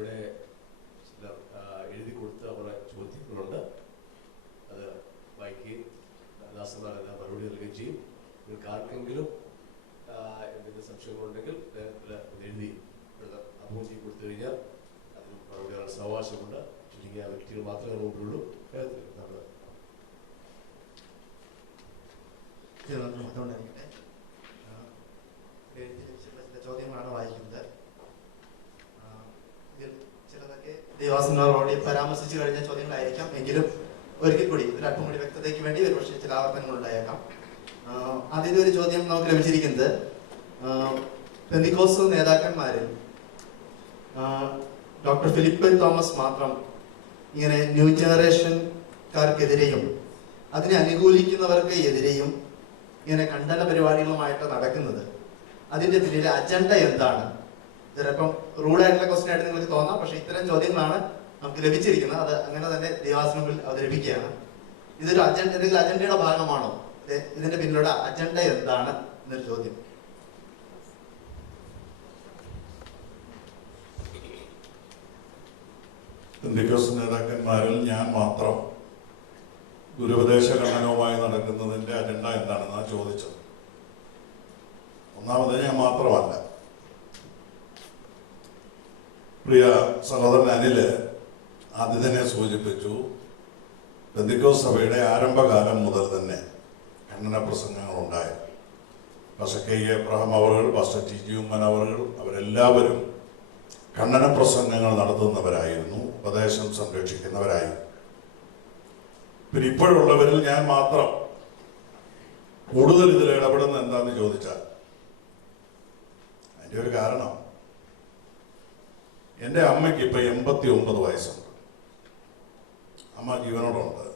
ഇവിടെ ചിലർ എഴുതി കൊടുത്ത കുറേ ചോദ്യങ്ങളുണ്ട്. അത് വായിക്കുകയും ദാസന്മാർ അത് മറുപടി നൽകുകയും ചെയ്യും. നിങ്ങൾക്ക് ആർക്കെങ്കിലും എന്തെങ്കിലും സംശയങ്ങളുണ്ടെങ്കിൽ നേരത്തിൽ എഴുതി അഭിമുഖം കൊടുത്തു കഴിഞ്ഞാൽ അതിന് മറുപടി പറയാൻ അവകാശമുണ്ട്. ചുരുങ്ങിയ വ്യക്തികൾ മാത്രമേ മുമ്പിലുള്ളൂ. ചോദ്യങ്ങളാണ് വായിക്കുന്നത്. ചിലതൊക്കെ ദേവാസന്മാരോട് പരാമർശിച്ചു കഴിഞ്ഞ ചോദ്യങ്ങളായിരിക്കാം. എങ്കിലും ഒരിക്കൽ കൂടി ഒരല്പം കൂടി വ്യക്തതയ്ക്ക് വേണ്ടി ഒരുപക്ഷെ ചില ആവർത്തനങ്ങൾ ഉണ്ടായേക്കാം. ആദ്യത്തെ ഒരു ചോദ്യം നമുക്ക് ലഭിച്ചിരിക്കുന്നത് പെന്തിക്കോസ് നേതാക്കന്മാരിൽ ഡോക്ടർ ഫിലിപ്പ് തോമസ് മാത്രം ഇങ്ങനെ ന്യൂ ജനറേഷൻകാർക്കെതിരെയും അതിനെ അനുകൂലിക്കുന്നവർക്ക് എതിരെയും ഇങ്ങനെ ഖണ്ഡന പരിപാടികളുമായിട്ട് നടക്കുന്നത്, അതിന്റെ പിന്നിലെ അജണ്ട എന്താണ്? ചിലപ്പം റൂഡായിട്ടുള്ള ക്വസ്റ്റ്യൻ ആയിട്ട് നിങ്ങൾക്ക് തോന്നാം. പക്ഷെ ഇത്തരം ചോദ്യങ്ങളാണ് നമുക്ക് ലഭിച്ചിരിക്കുന്നത്. അത് അങ്ങനെ തന്നെ ദേവാസനത്തിൽ അവതരിപ്പിക്കുകയാണ്. ഇതൊരു എന്തെങ്കിലും അജണ്ടയുടെ ഭാഗമാണോ? ഇതിന്റെ പിന്നിലുള്ള അജണ്ട എന്താണ് എന്നൊരു ചോദ്യം. പെന്തിക്കോസ് നേതാക്കന്മാരിൽ ഞാൻ മാത്രം ദുരുപദേശ ഖണ്ഡനവുമായി നടക്കുന്നതിന്റെ അജണ്ട എന്താണെന്നാണ് ചോദിച്ചത്. ഒന്നാമത് ഞാൻ മാത്രമല്ല, പ്രിയ സഹോദരൻ അനില് ആദ്യം തന്നെ സൂചിപ്പിച്ചു, പെന്തിക്കോസ് സഭയുടെ ആരംഭകാലം മുതൽ തന്നെ ഖണ്ഡന പ്രസംഗങ്ങളുണ്ടായി. പാസ്റ്റർ കെ എബ്രഹാം അവറുകൾ, പാസ്റ്റർ ടി ജി ഉമ്മൻ അവറുകൾ, അവരെല്ലാവരും ഖണ്ഡന പ്രസംഗങ്ങൾ നടത്തുന്നവരായിരുന്നു, ഉപദേശം സംരക്ഷിക്കുന്നവരായിരുന്നു. പിന്നെ ഇപ്പോഴുള്ളവരിൽ ഞാൻ മാത്രം കൂടുതൽ ഇതിൽ ഇടപെടുന്ന എന്താണെന്ന് ചോദിച്ചാൽ അതിൻ്റെ ഒരു കാരണം, എൻ്റെ അമ്മയ്ക്ക് ഇപ്പം 89 വയസ്സുണ്ട്. അമ്മ ജീവനോടുണ്ട്.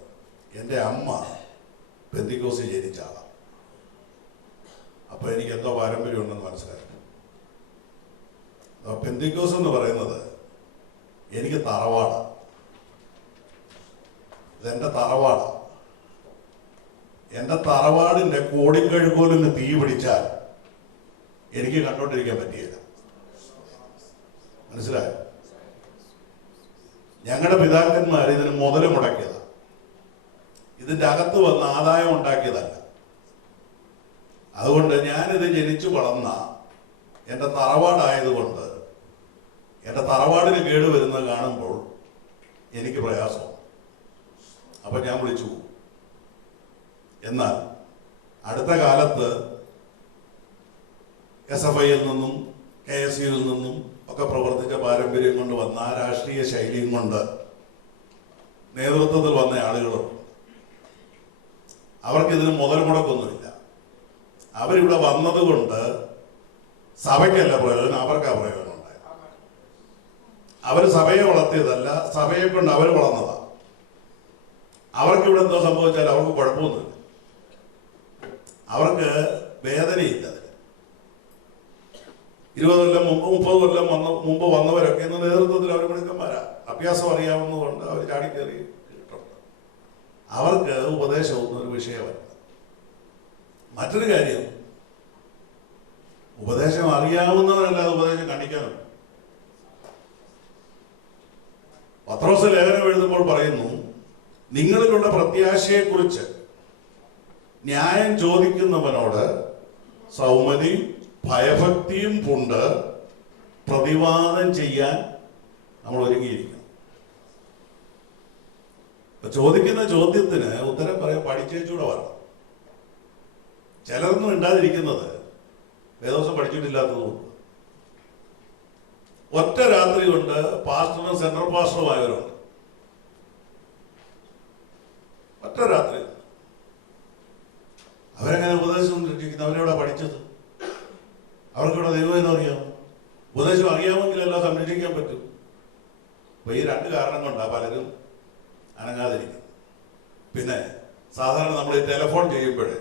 എൻ്റെ അമ്മ പെന്തിക്കോസ് ജനിച്ച ആളാണ്. അപ്പോൾ എനിക്ക് എന്തോ പാരമ്പര്യം ഉണ്ടെന്ന് മനസ്സിലായി. പെന്തിക്കോസ് എന്ന് പറയുന്നത് എനിക്ക് തറവാടാണ്. ഇതെൻ്റെ തറവാടാണ്. എൻ്റെ തറവാടിൻ്റെ കോടിക്കഴുകോലിന് തീ പിടിച്ചാൽ എനിക്ക് കണ്ടോണ്ടിരിക്കാൻ പറ്റിയില്ല. മനസ്സിലായോ? ഞങ്ങളുടെ പിതാക്കന്മാർ ഇതിന് മുതല് മുടക്കിയതാണ്. ഇതിൻ്റെ അകത്ത് വന്ന് ആദായം ഉണ്ടാക്കിയതല്ല. അതുകൊണ്ട് ഞാനിത് ജനിച്ചു വളർന്ന എൻ്റെ തറവാടായതുകൊണ്ട് എൻ്റെ തറവാടിന് കേട് വരുന്നത് കാണുമ്പോൾ എനിക്ക് പ്രയാസം. അപ്പം ഞാൻ വിളിച്ചു. എന്നാൽ അടുത്ത കാലത്ത് SFIയിൽ നിന്നും KSUവിൽ നിന്നും ഒക്കെ പ്രവർത്തിച്ച പാരമ്പര്യം കൊണ്ട് വന്ന ആ രാഷ്ട്രീയ ശൈലിയും കൊണ്ട് നേതൃത്വത്തിൽ വന്ന ആളുകളും അവർക്കിതിന് മുതൽ മുടക്കൊന്നുമില്ല. അവരിവിടെ വന്നതുകൊണ്ട് സഭയ്ക്കല്ല പ്രയോജനം, അവർക്കാ പ്രയോജനം ഉണ്ടായത്. അവർ സഭയെ വളർത്തിയതല്ല, സഭയെ കൊണ്ട് അവർ വളർന്നതാണ്. അവർക്കിവിടെ എന്തോ സംഭവിച്ചാൽ അവർക്ക് കുഴപ്പമൊന്നുമില്ല. അവർക്ക് വേദനയില്ല. 20 കൊല്ലം മുമ്പ് 30 കൊല്ലം മുമ്പ് വന്നവരൊക്കെ ഇന്ന് നേതൃത്വത്തിൽ അവർ മിടുക്കന്മാരാ. അഭ്യാസം അറിയാവുന്നതുകൊണ്ട് അവർ ചാടിക്കേറി കിട്ടുന്നുണ്ട്. അവർക്ക് ഉപദേശമൊന്നും ഒരു വിഷയമല്ല. മറ്റൊരു കാര്യം, ഉപദേശം അറിയാവുന്നവരല്ലാതെ ഉപദേശം കണ്ടിക്കാനും. പത്രോസ് ലേഖനം എഴുതുമ്പോൾ പറയുന്നു, നിങ്ങളിലുള്ള പ്രത്യാശയെക്കുറിച്ച് ന്യായം ചോദിക്കുന്നവനോട് സൗമ്യതി ഭയഭക്തിയും കൊണ്ട് പ്രതിവാദം ചെയ്യാൻ നമ്മൾ ഒരുങ്ങിയിരിക്കണം. ചോദിക്കുന്ന ചോദ്യത്തിന് ഉത്തരം പറയാൻ പഠിച്ചേച്ചൂടെ വരണം. ചിലരൊന്നും ഉണ്ടാതിരിക്കുന്നത് വേദോസം പഠിച്ചിട്ടില്ലാത്തതുകൊണ്ട്. ഒറ്റ രാത്രി കൊണ്ട് പാസ്റ്ററും സെൻട്രൽ പാസ്റ്ററുമായവരുണ്ട്. ഒറ്റ രാത്രി അവരെങ്ങനെ ഉപദേശം രക്ഷിക്കുന്നത്? അവരെവിടെ പഠിച്ചത്? അവർക്കിവിടെ ദൈവം എന്നറിയാം. ഉപദേശം അറിയാമെങ്കിലെല്ലാം സംരക്ഷിക്കാൻ പറ്റും. അപ്പൊ ഈ രണ്ട് കാരണം കൊണ്ടാണ് പലരും അനങ്ങാതിരിക്കുന്നത്. പിന്നെ സാധാരണ നമ്മൾ ഈ ടെലിഫോൺ ചെയ്യുമ്പോഴേ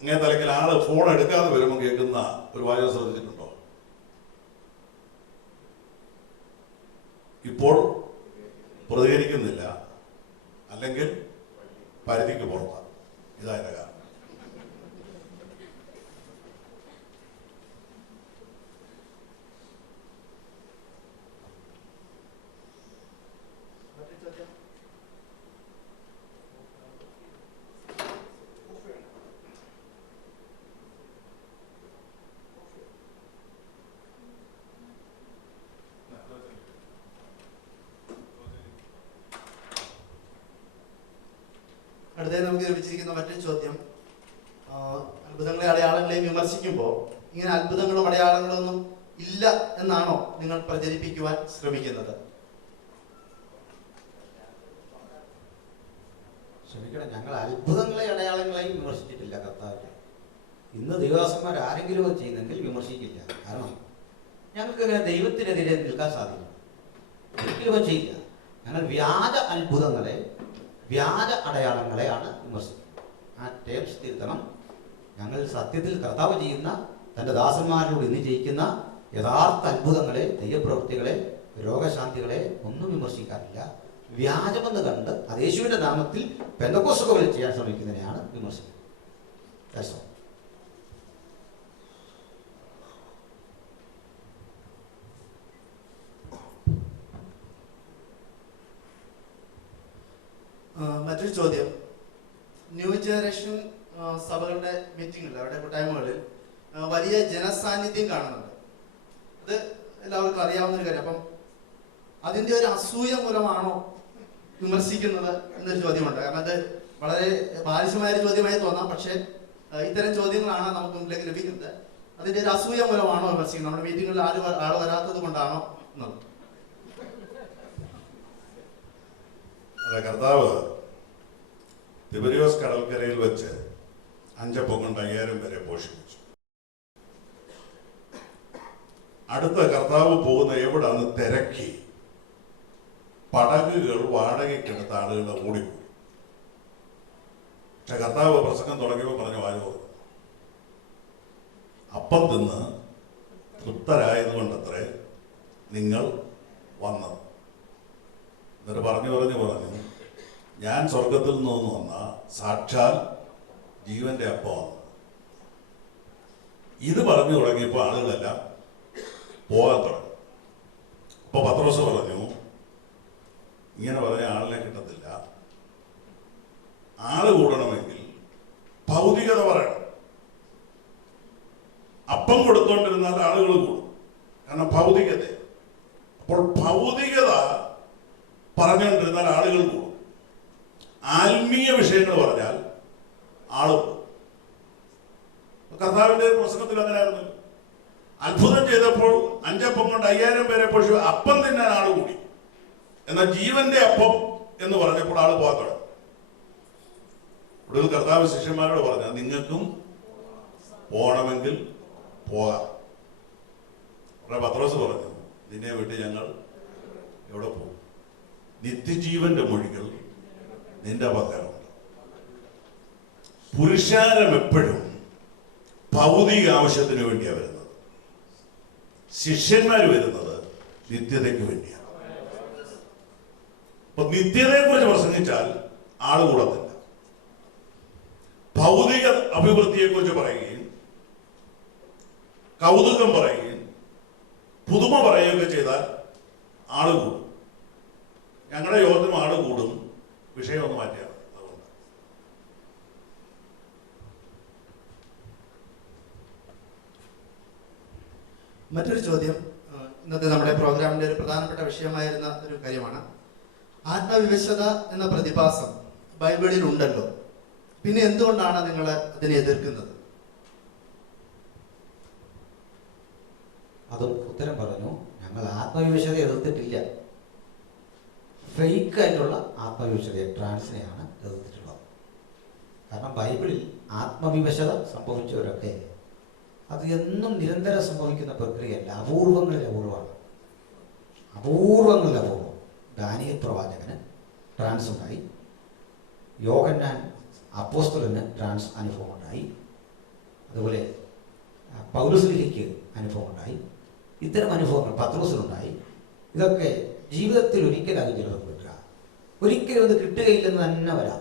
ഇങ്ങനെ തലയ്ക്കൽ ആള് ഫോൺ എടുക്കാതെ വരുമ്പോൾ കേൾക്കുന്ന ഒരു വാചകം ശ്രദ്ധിച്ചിട്ടുണ്ടോ? ഇപ്പോൾ പ്രതികരിക്കുന്നില്ല, അല്ലെങ്കിൽ പരിധിക്ക് പുറത്താണ്. ഇതായതിന്റെ കാരണം. ഇവിടെ നമുക്ക് ലഭിച്ചിരിക്കുന്ന മറ്റൊരു ചോദ്യം, അത്ഭുതങ്ങളെ അടയാളങ്ങളെയും വിമർശിക്കുമ്പോൾ ഇങ്ങനെ അത്ഭുതങ്ങളും അടയാളങ്ങളൊന്നും ഇല്ല എന്നാണോ നിങ്ങൾ പ്രചരിപ്പിക്കുവാൻ ശ്രമിക്കുന്നത്? ക്ഷമിക്കണം, ഞങ്ങൾ അത്ഭുതങ്ങളെ അടയാളങ്ങളെയും വിമർശിച്ചിട്ടില്ല കർത്താവിനെ. ഇന്ന് ദൈവദാസന്മാർ ആരെങ്കിലും അത് ചെയ്യുന്നെങ്കിൽ വിമർശിക്കില്ല. കാരണം ഞങ്ങൾക്ക് ഇങ്ങനെ ദൈവത്തിനെതിരെ നിൽക്കാൻ സാധിക്കും, ഒരിക്കലും അത് ചെയ്യില്ല. ഞങ്ങൾ വ്യാജ അത്ഭുതങ്ങളെ, വ്യാജ അടയാളങ്ങളെയാണ് വിമർശിക്കുന്നത്. ആ ടേംസ് തിരുത്തണം. ഞങ്ങൾ സത്യത്തിൽ കർത്താവ് ചെയ്യുന്ന തൻ്റെ ദാസന്മാരിലൂടെ ഇന്ന് ജയിക്കുന്ന യഥാർത്ഥ അത്ഭുതങ്ങളെ, ദൈവപ്രവൃത്തികളെ, രോഗശാന്തികളെ ഒന്നും വിമർശിക്കാറില്ല. വ്യാജമെന്ന് കണ്ട് അത് യേശുവിൻ്റെ നാമത്തിൽ പെന്തക്കോസ്തുകളിൽ ചെയ്യാൻ ശ്രമിക്കുന്നതിനെയാണ് വിമർശിക്കുന്നത്. മറ്റൊരു ചോദ്യം, ന്യൂ ജനറേഷൻ സഭകളുടെ മീറ്റിങ്ങുകളിൽ, അവരുടെ കൂട്ടായ്മകളിൽ വലിയ ജനസാന്നിധ്യം കാണുന്നുണ്ട്. അത് എല്ലാവർക്കും അറിയാവുന്ന ഒരു കാര്യം. അപ്പം അതിൻ്റെ ഒരു അസൂയ മൂലമാണോ വിമർശിക്കുന്നത് എന്നൊരു ചോദ്യമുണ്ട്. കാരണം അത് വളരെ ബാലിശമായ ഒരു ചോദ്യമായി തോന്നാം, പക്ഷേ ഇത്തരം ചോദ്യങ്ങളാണ് നമുക്ക് മുമ്പിലേക്ക് ലഭിക്കുന്നത്. അതിൻ്റെ ഒരു അസൂയ മൂലമാണോ വിമർശിക്കുന്നത്? നമ്മുടെ മീറ്റിങ്ങുകളിൽ ആൾ വരാത്തത് കൊണ്ടാണോ എന്നത്? അതെ, കർത്താവ് തിബരിയോസ് കടൽക്കരയിൽ വെച്ച് 5 അപ്പം കൊണ്ട് 5000 പേരെ പോഷിപ്പിച്ചു. അടുത്ത കർത്താവ് പോകുന്ന എവിടാന്ന് തിരക്കി പടകുകൾ വാടകയ്ക്കെടുത്ത ആളുകൾ ഓടിപ്പോയി. പക്ഷെ കർത്താവ് പ്രസംഗം തുടങ്ങിയപ്പോൾ പറഞ്ഞ വാചകം, അപ്പം തിന്ന് തൃപ്തരായതുകൊണ്ടത്രേ നിങ്ങൾ വന്നത്. എന്നിട്ട് പറഞ്ഞു ഞാൻ സ്വർഗത്തിൽ നിന്ന് വന്ന സാക്ഷാൽ ജീവന്റെ അപ്പമാണ്. ഇത് പറഞ്ഞു തുടങ്ങിയപ്പോൾ ആളുകളെല്ലാം പോകാൻ തുടങ്ങി. അപ്പൊ പത്രോസ് പറഞ്ഞു, ഇങ്ങനെ പറഞ്ഞ ആളിനെ കിട്ടത്തില്ല, ആള് കൂടണമെങ്കിൽ ഭൗതികത പറയണം. അപ്പം കൊടുത്തോണ്ടിരുന്നാൽ ആളുകൾ കൂടും, കാരണം ഭൗതികത. അപ്പോൾ ഭൗതികത പറഞ്ഞുകൊണ്ടിരുന്നാൽ ആളുകൾ കൂടും. ആത്മീയ വിഷയങ്ങൾ പറഞ്ഞാൽ ആളും. കർത്താവിന്റെ പ്രസംഗത്തിൽ അങ്ങനെ ആയിരുന്നു. അത്ഭുതം ചെയ്തപ്പോൾ 5 അപ്പം കൊണ്ട് 5000 പേരെ പോഷിച്ചു, അപ്പം തിന്നാൻ ആള് കൂടി. എന്നാൽ ജീവന്റെ അപ്പം എന്ന് പറഞ്ഞപ്പോൾ ആള് പോകാൻ തുടങ്ങി. ഒടുവിൽ കർത്താവ് ശിഷ്യന്മാരോട് പറഞ്ഞ, നിങ്ങൾക്കും പോകണമെങ്കിൽ പോകാം. അവിടെ പത്രോസ് പറഞ്ഞു, നിന്നെ വിട്ട് ഞങ്ങൾ എവിടെ പോകും? നിത്യജീവന്റെ മൊഴികൾ നിന്റെ പക്കലുണ്ട്. പുരുഷാരം എപ്പോഴും ഭൗതിക ആവശ്യത്തിന് വേണ്ടിയാണ് വരുന്നത്. ശിഷ്യന്മാർ വരുന്നത് നിത്യതയ്ക്ക് വേണ്ടിയാണ്. അപ്പൊ നിത്യതയെ കുറിച്ച് പ്രസംഗിച്ചാൽ ആള് കൂടത്തില്ല. ഭൗതിക അഭിവൃദ്ധിയെ കുറിച്ച് പറയുകയും കൗതുകം പറയുകയും പുതുമ പറയുകയൊക്കെ ചെയ്താൽ ആള് കൂടും. ഞങ്ങളുടെ യോഗത്തിനും ആള് കൂടും. വിഷയം ഒന്ന് മാറ്റിയാണ്. അതുകൊണ്ട് മറ്റൊരു ചോദ്യം, ഇന്നത്തെ നമ്മുടെ പ്രോഗ്രാമിന്റെ ഒരു പ്രധാനപ്പെട്ട വിഷയമായിരുന്ന ഒരു കാര്യമാണ്. ആത്മവിവശത എന്ന പ്രതിഭാസം ബൈബിളിൽ ഉണ്ടല്ലോ, പിന്നെ എന്തുകൊണ്ടാണ് നിങ്ങൾ അതിനെ എതിർക്കുന്നത്? അതും ഉത്തരം പറഞ്ഞു. ഞങ്ങൾ ആത്മവിവശത എതിർത്തിട്ടില്ല. ഫേക്ക് ആയിട്ടുള്ള ആത്മവിവശതയെ, ട്രാൻസിനെയാണ് എതിർത്തിട്ടുള്ളത്. കാരണം ബൈബിളിൽ ആത്മവിവശത സംഭവിച്ചവരൊക്കെ അത് എന്നും നിരന്തരം സംഭവിക്കുന്ന പ്രക്രിയയല്ല, അപൂർവങ്ങളിൽ അപൂർവമാണ്. അപൂർവങ്ങളിൽ അപൂർവം. ദാനിയേൽ പ്രവാചകന് ട്രാൻസ് ഉണ്ടായി, യോഹന്നാൻ അപ്പോസ്തലന് ട്രാൻസ് അനുഭവം ഉണ്ടായി, അതുപോലെ പൗലോസ്ലീഹയ്ക്ക് അനുഭവം ഉണ്ടായി. ഇത്തരം അനുഭവങ്ങൾ പത്രോസിനുണ്ടായി. ഇതൊക്കെ ജീവിതത്തിൽ ഒരിക്കലും ചിലർക്ക് കിട്ടുക, ഒരിക്കലും അത് കിട്ടുകയില്ലെന്ന് തന്നെ വരാം.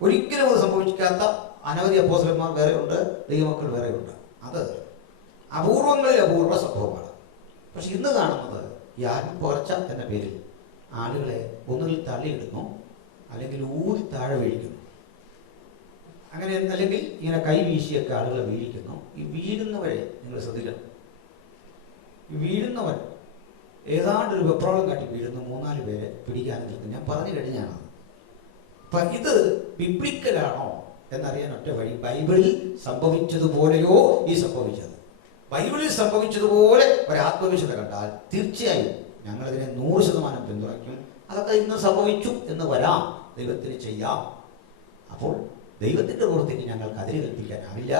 ഒരിക്കലും അത് സംഭവിക്കാത്ത അനവധി അപ്പോസ്തലന്മാർ വേറെ ഉണ്ട്, ദൈവമക്കൾ വേറെ ഉണ്ട്. അത് അപൂർവങ്ങളിൽ അപൂർവ സംഭവമാണ്. പക്ഷെ ഇന്ന് കാണുന്നത് ഈ ആത്മപകർച്ച എന്ന പേരിൽ ആളുകളെ ഒന്നുകിൽ തള്ളിയിടുന്നു, അല്ലെങ്കിൽ ഊരി താഴെ വീഴിക്കുന്നു. അങ്ങനെ അല്ലെങ്കിൽ ഇങ്ങനെ കൈ വീശിയൊക്കെ ആളുകളെ വീഴിക്കുന്നു. ഈ വീഴുന്നവരെ നിങ്ങൾ ശ്രദ്ധിക്കണം. ഈ വീഴുന്നവൻ ഏതാണ്ട് ഒരു വെപ്രോളം കാട്ടി വീഴുന്നു. 3-4 പേരെ പിടിക്കാൻ നിൽക്കുന്നു. ഞാൻ പറഞ്ഞു കഴിഞ്ഞാണ് അപ്പൊ ഇത് ബിബ്ലിക്കലാണോ എന്നറിയാൻ ഒറ്റ വഴി, ബൈബിളിൽ സംഭവിച്ചതുപോലെയോ ഈ സംഭവിച്ചത്. ബൈബിളിൽ സംഭവിച്ചതുപോലെ ഒരാത്മവിശുദ്ധ കണ്ടാൽ തീർച്ചയായും ഞങ്ങളതിനെ 100% പിന്തുണയ്ക്കും. അതൊക്കെ ഇന്ന് സംഭവിച്ചു എന്ന് വരാം, ദൈവത്തിന് ചെയ്യാം. അപ്പോൾ ദൈവത്തിൻ്റെ പ്രവൃത്തിക്ക് ഞങ്ങൾക്ക് അതിര് കൽപ്പിക്കാനാവില്ല.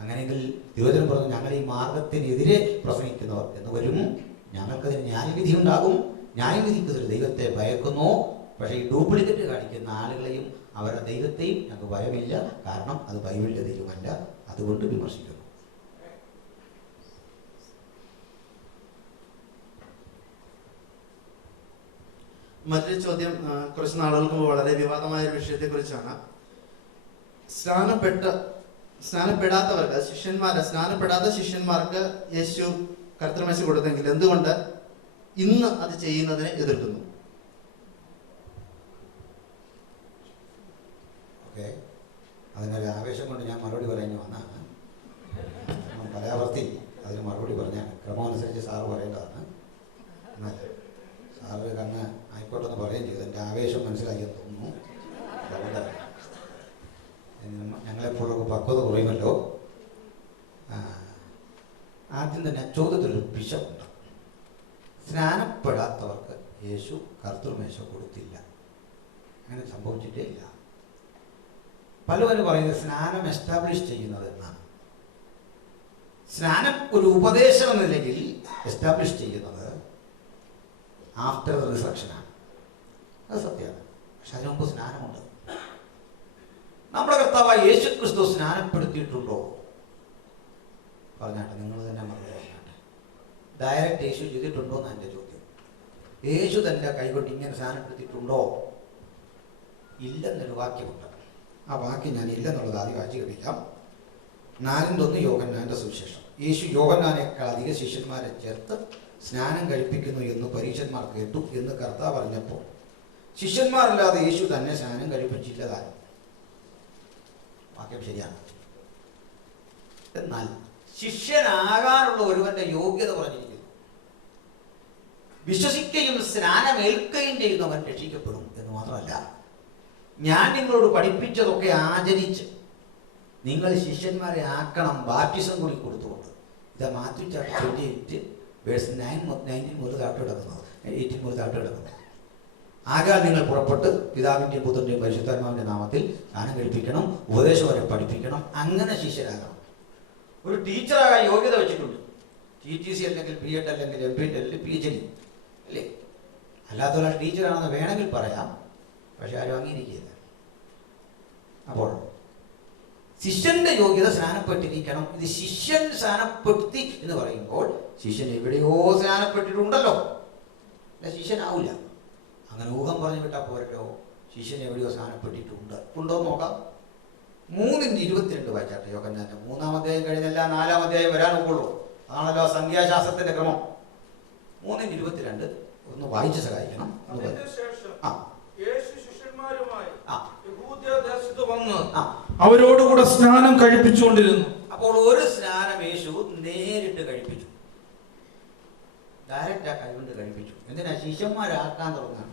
അങ്ങനെയെങ്കിൽ തിരുവചനം പറഞ്ഞു, ഞങ്ങൾ ഈ മാർഗത്തിനെതിരെ പ്രസംഗിക്കുന്നവർ എന്ന് വരും, ഞങ്ങൾക്കതിന് ന്യായവിധി ഉണ്ടാകും. ന്യായവിധിക്കുന്നതിൽ ദൈവത്തെ ഭയക്കുന്നു. പക്ഷേ ഈ ഡ്യൂപ്ലിക്കേറ്റ് കാണിക്കുന്ന ആളുകളെയും അവരുടെ ദൈവത്തെയും ഞങ്ങൾക്ക് ഭയമില്ല. കാരണം അത് ബൈബിളിൻ്റെ ദൈവമല്ല, അതുകൊണ്ട് വിമർശിക്കുന്നു. മറ്റൊരു ചോദ്യം കുറച്ച് നാളുകൾക്ക് മുമ്പ് വളരെ വിവാദമായ ഒരു വിഷയത്തെക്കുറിച്ചാണ്. സ്നാനപ്പെടാത്തവർക്ക്, സ്നാനപ്പെടാത്ത ശിഷ്യന്മാർക്ക് യേശു കർത്തൃമേശ കൊടുത്തെങ്കിൽ എന്തുകൊണ്ട് ഇന്ന് അത് ചെയ്യുന്നതിനെ എതിർക്കുന്നു? ഓക്കെ, അതിനൊരു ആവേശം കൊണ്ട് ഞാൻ മറുപടി പറയുന്നു വന്നാണ്. പരാവർത്തി അതിന് മറുപടി പറഞ്ഞാൽ ക്രമമനുസരിച്ച് സാറ് പറയേണ്ടതാണ്. എന്നാൽ സാറ് കണ്ണ് ആയിക്കോട്ടെന്ന് പറയുകയും ചെയ്തു. എൻ്റെ ആവേശം മനസ്സിലാക്കിയെന്ന് തോന്നുന്നു. അതുകൊണ്ട് ഞങ്ങളെപ്പോഴൊക്കെ പക്വത കുറയുമല്ലോ. ആദ്യം തന്നെ ചോദ്യത്തിലൊരു പിശകുണ്ട്. സ്നാനപ്പെടാത്തവർക്ക് യേശു കർത്തൃമേശ കൊടുത്തില്ല. അങ്ങനെ സംഭവിച്ചിട്ടേ ഇല്ല. പലവരും പറയുന്നത് സ്നാനം എസ്റ്റാബ്ലിഷ് ചെയ്യുന്നത് എന്നാണ്. സ്നാനം ഒരു ഉപദേശം എന്ന നിലയിൽ എസ്റ്റാബ്ലിഷ് ചെയ്യുന്നത് ആഫ്റ്റർ റിസറക്ഷനാണ്. അത് സത്യമാണ്. പക്ഷെ അതിനു മുമ്പ് സ്നാനമുണ്ട്. നമ്മുടെ കർത്താവായ യേശു ക്രിസ്തു സ്നാനപ്പെടുത്തിയിട്ടുണ്ടോ? പറഞ്ഞാട്ടെ, നിങ്ങൾ തന്നെ മറുപടി പറഞ്ഞാട്ടെ. ഡയറക്റ്റ് യേശു ചെയ്തിട്ടുണ്ടോ എന്നാണ് എൻ്റെ ചോദ്യം. യേശു തൻ്റെ കൈകൊണ്ട് ഇങ്ങനെ സ്നാനപ്പെടുത്തിയിട്ടുണ്ടോ? ഇല്ലെന്നൊരു വാക്യമുണ്ട്. ആ വാക്യം ഞാൻ ഇല്ലെന്നുള്ളത് ആദ്യം വായിച്ചു കേൾപ്പിക്കാം. 4:1 യോഹന്നാന്റെ സുവിശേഷം. യേശു യോഹന്നാനേക്കാൾ അധിക ശിഷ്യന്മാരെ ചേർത്ത് സ്നാനം കഴിപ്പിക്കുന്നു എന്ന് പരീക്ഷന്മാർ കേട്ടു എന്ന് കർത്താവ് പറഞ്ഞപ്പോൾ ശിഷ്യന്മാരല്ലാതെ യേശു തന്നെ സ്നാനം കഴിപ്പിച്ചില്ലതായി. വാക്യം ശരിയാണ്. എന്നാൽ ശിഷ്യനാകാനുള്ള ഒരുവന്റെ യോഗ്യത പറഞ്ഞിരിക്കുന്നു. വിശ്വസിക്കുകയും സ്നാനമേൽക്കുകയും ചെയ്യുന്നവൻ രക്ഷിക്കപ്പെടും എന്ന് മാത്രമല്ല, ഞാൻ നിങ്ങളോട് പഠിപ്പിച്ചതൊക്കെ ആചരിച്ച് നിങ്ങൾ ശിഷ്യന്മാരെ ആക്കണം, ബാപ്റ്റിസം കൂടി കൊടുത്തുകൊണ്ട്. ഇത് മാത്യു ചാപ്റ്റർ 28 വേഴ്സ് 19 മുതൽ താട്ട് കിടക്കുന്നത്, 18 മുതൽ താട്ട് കിടക്കുന്നത്. ആകാൽ നിങ്ങൾ പുറപ്പെട്ട് പിതാവിൻ്റെയും പുത്രൻ്റെയും പരിശുദ്ധാത്മാവിൻ്റെ നാമത്തിൽ സ്നാനം കഴിപ്പിക്കണം, ഉപദേശം വരെ പഠിപ്പിക്കണം, അങ്ങനെ ശിഷ്യരാകണം. ഒരു ടീച്ചറാകാൻ യോഗ്യത വെച്ചിട്ടുണ്ട്. TTC അല്ലെങ്കിൽ B.Ed അല്ലെങ്കിൽ M.Ped അല്ലെങ്കിൽ PhD അല്ലേ? അല്ലാത്ത ഒരാൾ ടീച്ചറാണെന്ന് വേണമെങ്കിൽ പറയാം, പക്ഷെ ആരും അംഗീകരിക്കില്ല. അപ്പോൾ ശിഷ്യന്റെ യോഗ്യത സ്നാനപ്പെട്ടിരിക്കണം. ഇത് ശിഷ്യൻ സ്നാനപ്പെടുത്തി എന്ന് പറയുമ്പോൾ ശിഷ്യൻ എവിടെയോ സ്നാനപ്പെട്ടിട്ടുണ്ടല്ലോ, അല്ല ശിഷ്യനാവില്ല. അങ്ങനെ ഊഹം പറഞ്ഞു വിട്ടാൽ പോരല്ലോ. ശിഷ്യൻ എവിടെയോ സ്നാനപ്പെട്ടിട്ടുണ്ട്, ഉണ്ടോ നോക്കാം. 3:22 വായിച്ചാട്ടെ. യോഹന്നാന്റെ 3-ാം അധ്യായം കഴിഞ്ഞല്ല 4-ാം അധ്യായം വരാൻ നോക്കുള്ളൂ. അതാണല്ലോ സംഖ്യാശാസ്ത്രത്തിന്റെ ക്രമം. 3:22 ഒന്ന് വായിച്ച് സഹായിക്കണം. അവരോടുകൂടെ സ്നാനം കഴിപ്പിച്ചുകൊണ്ടിരുന്നു. അപ്പോൾ ഒരു സ്നാനം യേശു നേരിട്ട് കഴിപ്പിച്ചു, ഡയറക്റ്റ് ആ കൈകൊണ്ട് കഴിപ്പിച്ചു. എന്തിനാ? ശിഷ്യന്മാരാക്കാൻ തുടങ്ങാണ്.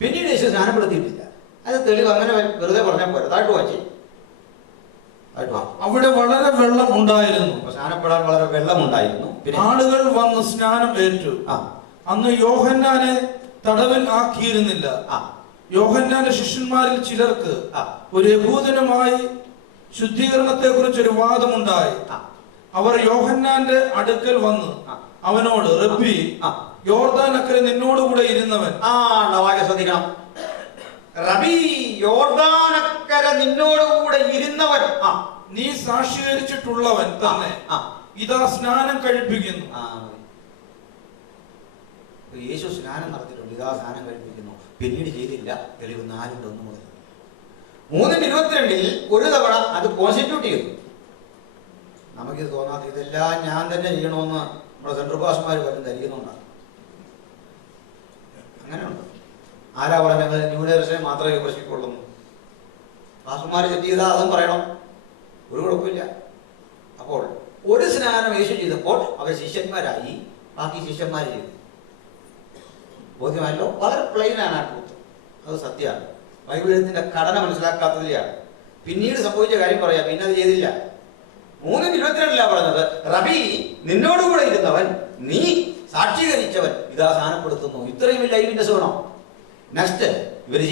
പിന്നീട് യേശു സ്നാനപ്പെടുത്തിയിട്ടില്ല. അത് തെളിവ് അങ്ങനെ വെറുതെ പറഞ്ഞാൽ പോരാ. താഴ്ത്തു വായിച്ച്. അവിടെ വളരെ വെള്ളം ഉണ്ടായിരുന്നു. സ്നാനപ്പെടാൻ വളരെ വെള്ളമുണ്ടായിരുന്നു. ആളുകൾ വന്ന് സ്നാനം ഏറ്റു. അന്ന് യോഹന്നാനെ തടവിൽ ആക്കിയിരുന്നില്ല. യോഹന്നാന്റെ ശിഷ്യന്മാരിൽ ചിലർക്ക് ഒരു യഹൂദനുമായി ശുദ്ധീകരണത്തെ കുറിച്ചൊരു വാദമുണ്ടായി. അവർ യോഹന്നാന്റെ അടുക്കൽ വന്ന് അവനോട്, റബ്ബി, യോർദാൻ അക്കരെ നിന്നോടുകൂടെ ഇരുന്നവൻ. ശ്രദ്ധിക്കണം. റബി, യോർദാനക്കര നിന്നോടുകൂടെ ഇരുന്നവൻ, നീ സാക്ഷീകരിച്ചിട്ടുള്ളവൻ തന്നെ ഇതാ സ്നാനം കഴിപ്പിക്കുന്നു. യേശു സ്നാനം നടത്തിയിട്ടുണ്ട്, ഇതാ സ്നാനം കഴിപ്പിക്കുന്നു. പിന്നീട് ചെയ്തില്ല. തെളിവ് 4:1 മുതൽ 3:22 ഒരു തവണ അത് കോൺസ്റ്റിറ്റ്യൂട്ട് ചെയ്തു. നമുക്കിത് തോന്നാത്ത ഇതെല്ലാം ഞാൻ തന്നെ ചെയ്യണമെന്ന് നമ്മുടെ സെൻട്രൽ പാസ്മാർ വരും ധരിക്കുന്നുണ്ടാണ്. അങ്ങനെയുണ്ട്. ആരാ പറഞ്ഞത് ന്യൂ ഡയറക്ഷനെ മാത്രമേ വിമർശിക്കുള്ളൂ? പാസ്മാർ തെറ്റ് ചെയ്താൽ അതും പറയണം, ഒരു കുഴപ്പമില്ല. അപ്പോൾ ഒരു സ്നാനം യേശു ചെയ്തപ്പോൾ അവർ ശിഷ്യന്മാരായി, ബാക്കി ശിഷ്യന്മാർ ചെയ്തു. ബോധ്യമായല്ലോ? വളരെ പ്ലെയിനാണ് ആ ട്രൂത്ത്, അത് സത്യമാണ്. ബൈബിൾ എഴുത്തിന്റെ ഘടന മനസ്സിലാക്കാത്തതിലാണ്. പിന്നീട് സംഭവിച്ച കാര്യം പറയാം, പിന്നെ അത് ചെയ്തില്ല. 3:22 പറഞ്ഞത്, റബി നിന്നോടുകൂടെ ഇരുന്നവൻ, നീ സാക്ഷീകരിച്ചവൻ ഇതാ സ്ഥാനപ്പെടുത്തുന്നു. ഇത്രയും ലൈവിന്റെ സുഖണം. നെക്സ്റ്റ്, ഇവര്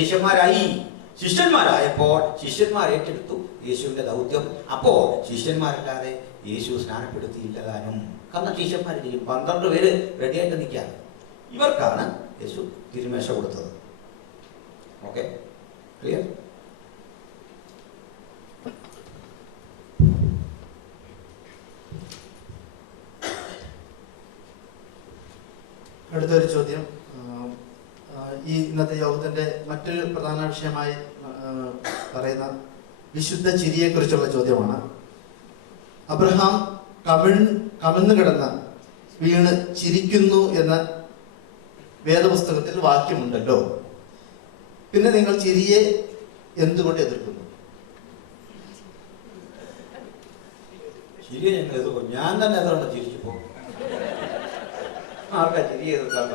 ശിഷ്യന്മാരായപ്പോൾ ശിഷ്യന്മാർ ഏറ്റെടുത്തു യേശുവിന്റെ ദൗത്യം. അപ്പോ ശിഷ്യന്മാരല്ലാതെ യേശു സ്നാനപ്പെടുത്തിയില്ല താനും. കാരണം ശിഷ്യന്മാർ 12 പേര് റെഡിയായിട്ട് നിൽക്കാൻ, ഇവർക്കാണ് യേശു തിരുമേശ കൊടുത്തത്. Okay, clear? അടുത്തൊരു ചോദ്യം, ഈ ഇന്നത്തെ യോഗത്തിന്റെ മറ്റൊരു പ്രധാന വിഷയമായി പറയുന്ന വിശുദ്ധ ചിരിയെക്കുറിച്ചുള്ള ചോദ്യമാണ്. അബ്രഹാം കമിഴ്ന്നു കിടന്ന് വീണ് ചിരിക്കുന്നു എന്ന വേദപുസ്തകത്തിൽ വാക്യമുണ്ടല്ലോ, പിന്നെ നിങ്ങൾ ചിരിയെ എന്തുകൊണ്ട് എതിർക്കുന്നു? ചിരിയെ ഞങ്ങൾ എതിർക്കും. ഞാൻ തന്നെ എതിർണ്ട് ചിരിച്ചു പോകും. ആർക്കാ ചിരി എതിർക്കാത്ത?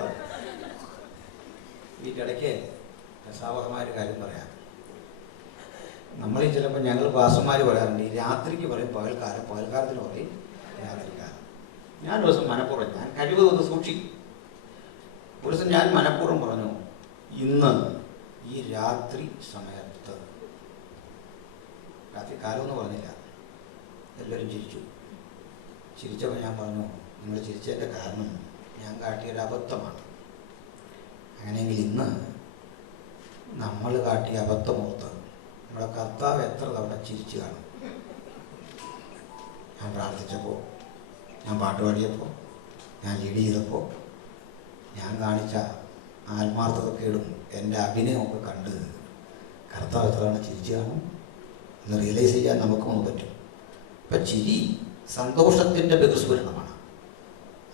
വീട്ടിടയ്ക്ക് രസാവഹമായൊരു കാര്യം പറയാം. നമ്മളീ ചിലപ്പോൾ ഞങ്ങൾ പാസ്റ്റർമാർ പറയാറുണ്ട്, ഈ രാത്രിക്ക് പറയും പകൽക്കാലം, പകൽക്കാലത്തിന് പറയും രാത്രിക്കാലം. ഞാൻ ഒരു ദിവസം മനഃപൂർവ്വം, ഞാൻ കഴിവതൊന്ന് സൂക്ഷിക്കും. ഒരു ദിവസം ഞാൻ മനഃപൂർവ്വം പറഞ്ഞു, ഇന്ന് ഈ രാത്രി സമയത്ത്, രാത്രി കാലമെന്ന് പറഞ്ഞില്ല. എല്ലാവരും ചിരിച്ചു. ചിരിച്ചപ്പോൾ ഞാൻ പറഞ്ഞു, നിങ്ങൾ ചിരിച്ചതിൻ്റെ കാരണം ഞാൻ കാട്ടിയൊരു അബദ്ധമാണ്. അങ്ങനെയെങ്കിൽ ഇന്ന് നമ്മൾ കാട്ടിയ അബദ്ധമോർത്ത് നമ്മുടെ കർത്താവ് എത്ര തവണ ചിരിച്ചു കാണും. ഞാൻ പ്രാർത്ഥിച്ചപ്പോൾ, ഞാൻ പാട്ട് പാടിയപ്പോൾ, ഞാൻ ലീഡ് ചെയ്തപ്പോൾ ഞാൻ കാണിച്ച ആത്മാർത്ഥതക്കേടും എൻ്റെ അഭിനയമൊക്കെ കണ്ട് കർത്താവ് എത്ര തവണ ചിരിച്ചു കാണും എന്ന് റിയലൈസ് ചെയ്യാൻ നമുക്കൊന്ന് പറ്റും. ഇപ്പം ചിരി സന്തോഷത്തിൻ്റെ ബഹിസ്ഫുരണമാണ്.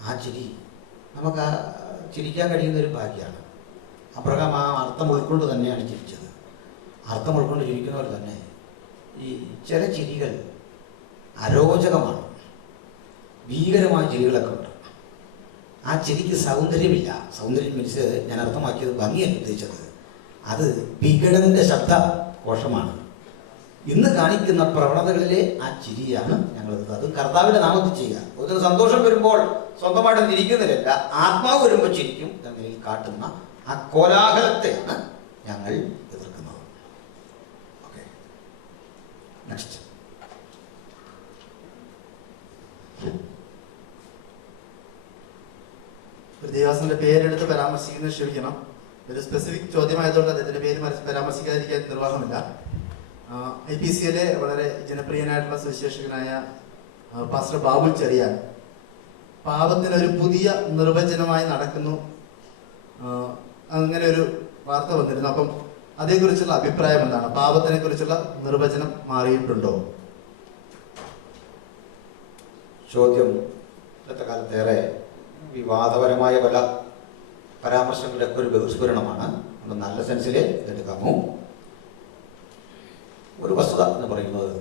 ആ ചിരി നമുക്ക് ചിരിക്കാൻ കഴിയുന്നൊരു ഭാഗ്യമാണ്. അബ്രഹാം ആ അർത്ഥം ഉൾക്കൊണ്ട് തന്നെയാണ് ചിരിച്ചത്. അർത്ഥം ഉൾക്കൊണ്ട് ചിരിക്കുന്നവർ തന്നെ ഈ ചില ചിരികൾ അരോചകമാണ്, ഭീകരമായ ചിരികളൊക്കെ ഉണ്ട്. ആ ചിരിക്ക് സൗന്ദര്യമില്ല. സൗന്ദര്യം മീൻസ് ഞാൻ അർത്ഥമാക്കിയത് ഭംഗിയല്ല ഉദ്ദേശിച്ചത്, അത് വികടന്റെ ശബ്ദകോശമാണ്. ഇന്ന് കാണിക്കുന്ന പ്രവണതകളിലെ ആ ചിരിയാണ് ഞങ്ങളത്. അത് കർത്താവിൻ്റെ നാമത്തിൽ ചെയ്യുക. ഒരു സന്തോഷം വരുമ്പോൾ സ്വന്തമായിട്ട് ചിരിക്കുന്നില്ല, ആത്മാവ് വരുമ്പോൾ ചിരിക്കും എന്നതിൽ കാട്ടുന്ന ആ കോലാഹലത്തെയാണ് ഞങ്ങൾ എതിർക്കുന്നത്. Okay, next. ഒരു ദേവസ്വന്റെ പേരെടുത്ത് പരാമർശിക്കുന്നത് ക്ഷമിക്കണം. ഒരു സ്പെസിഫിക് ചോദ്യമായതുകൊണ്ട് അദ്ദേഹത്തിന്റെ പേര് പരാമർശിക്കാതിരിക്കാൻ നിർവാഹമില്ല. IPCയിലെ വളരെ ജനപ്രിയനായിട്ടുള്ള സുവിശേഷകനായ പാസ്റ്റർ ബാബു ചെറിയാൻ പാപത്തിനൊരു പുതിയ നിർവചനമായി നടക്കുന്നു, അങ്ങനെ ഒരു വാർത്ത വന്നിരുന്നു. അപ്പം അതേക്കുറിച്ചുള്ള അഭിപ്രായം എന്താണ്? പാപത്തിനെ കുറിച്ചുള്ള നിർവചനം മാറിയിട്ടുണ്ടോ? ചോദ്യം ഇന്നത്തെ കാലത്തേറെ വിവാദപരമായ പല പരാമർശങ്ങളുടെയൊക്കെ ഒരു ബഹിസ്ഫുരണമാണ്. നല്ല സെൻസിൽ ഇതെടുക്കാമോ? ഒരു വസ്തുത എന്ന് പറയുന്നത്,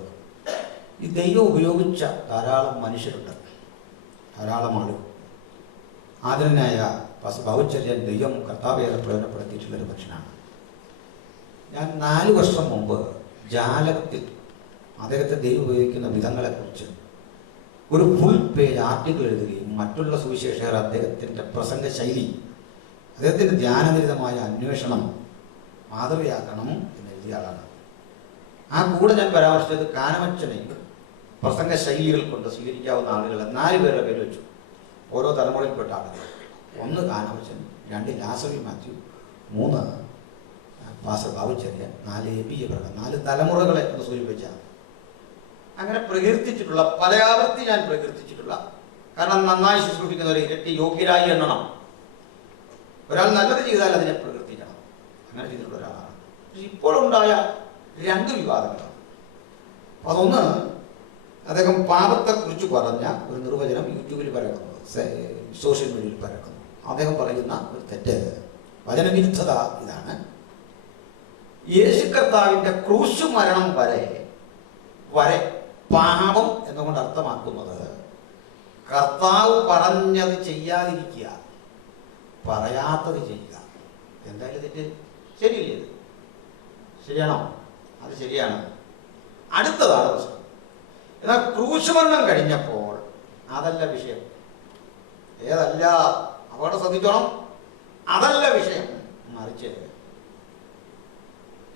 ഈ ദൈവം ഉപയോഗിച്ച ധാരാളം മനുഷ്യരുണ്ട്, ധാരാളം ആളുകൾ. ആദരനായ ബാബുച്ചര്യൻ ദൈവം കർത്താവേറെ പ്രയോജനപ്പെടുത്തിയിട്ടുള്ളൊരു മനുഷ്യനാണ്. ഞാൻ 4 വർഷം മുമ്പ് ജാലകത്തിൽ അദ്ദേഹത്തെ ദൈവം ഉപയോഗിക്കുന്ന വിധങ്ങളെക്കുറിച്ച് ഒരു ഫുൾ പേജ് ആർട്ടിക്കിൾ എഴുതുകയും മറ്റുള്ള സുവിശേഷകർ അദ്ദേഹത്തിൻ്റെ പ്രസംഗ ശൈലി, അദ്ദേഹത്തിൻ്റെ ധ്യാനനിരതമായ അന്വേഷണം മാതൃകയാക്കണം എന്ന് എഴുതിയ ആളാണ്. ആ കൂടെ ഞാൻ പരാമർശിച്ചത് കാനമച്ചനെ പ്രസംഗ ശൈലികൾ കൊണ്ട് സ്വീകരിക്കാവുന്ന ആളുകൾ 4 പേരുടെ പേര് വെച്ചു. ഓരോ തലമുറയിൽപ്പെട്ട ആളുകൾ. 1 Kanamachan, 2 ലാസറി Mathew, 3 pastor ബാബുച്ചര്യൻ, 4 AB Abraham. 4 തലമുറകളെ ഒന്ന് സൂചിപ്പിച്ച അങ്ങനെ പ്രകീർത്തിച്ചിട്ടുള്ള, പല ആവർത്തി ഞാൻ പ്രകീർത്തിച്ചിട്ടുള്ള, കാരണം നന്നായി ശുശ്രൂഷിക്കുന്നവരെ ഇരട്ടി യോഗ്യരായി എണ്ണണം. ഒരാൾ നല്ലത് ചെയ്താൽ അതിനെ പ്രകീർത്തിക്കണം. അങ്ങനെ ചെയ്തിട്ടുള്ള ഒരാളാണ്. പക്ഷെ ഇപ്പോഴുണ്ടായ 2 വിവാദങ്ങളാണ്. അതൊന്ന്, അദ്ദേഹം പാപത്തെക്കുറിച്ച് പറഞ്ഞ ഒരു നിർവചനം യൂട്യൂബിൽ പരക്കുന്നു, സോഷ്യൽ മീഡിയയിൽ പരക്കുന്നു. അദ്ദേഹം പറയുന്ന ഒരു തെറ്റ്, വചനവിരുദ്ധത ഇതാണ്: യേശു കർത്താവിൻ്റെ ക്രൂശ് മരണം വരെ പാപം എന്നുകൊണ്ട് അർത്ഥമാക്കുന്നത് കർത്താവ് പറഞ്ഞത് ചെയ്യാതിരിക്കുക, പറയാത്തത് ചെയ്യുക. എന്തായാലും തെറ്റ് ശരിയില്ലേ? ശരിയാണോ? അത് ശരിയാണ്. അടുത്തതാണ് പ്രശ്നം. എന്നാൽ ക്രൂശുമരണം കഴിഞ്ഞപ്പോൾ അതല്ല വിഷയം. ഏതല്ല, അവിടെ ശ്രദ്ധിച്ചോണം, അതല്ല വിഷയം. മറിച്ച്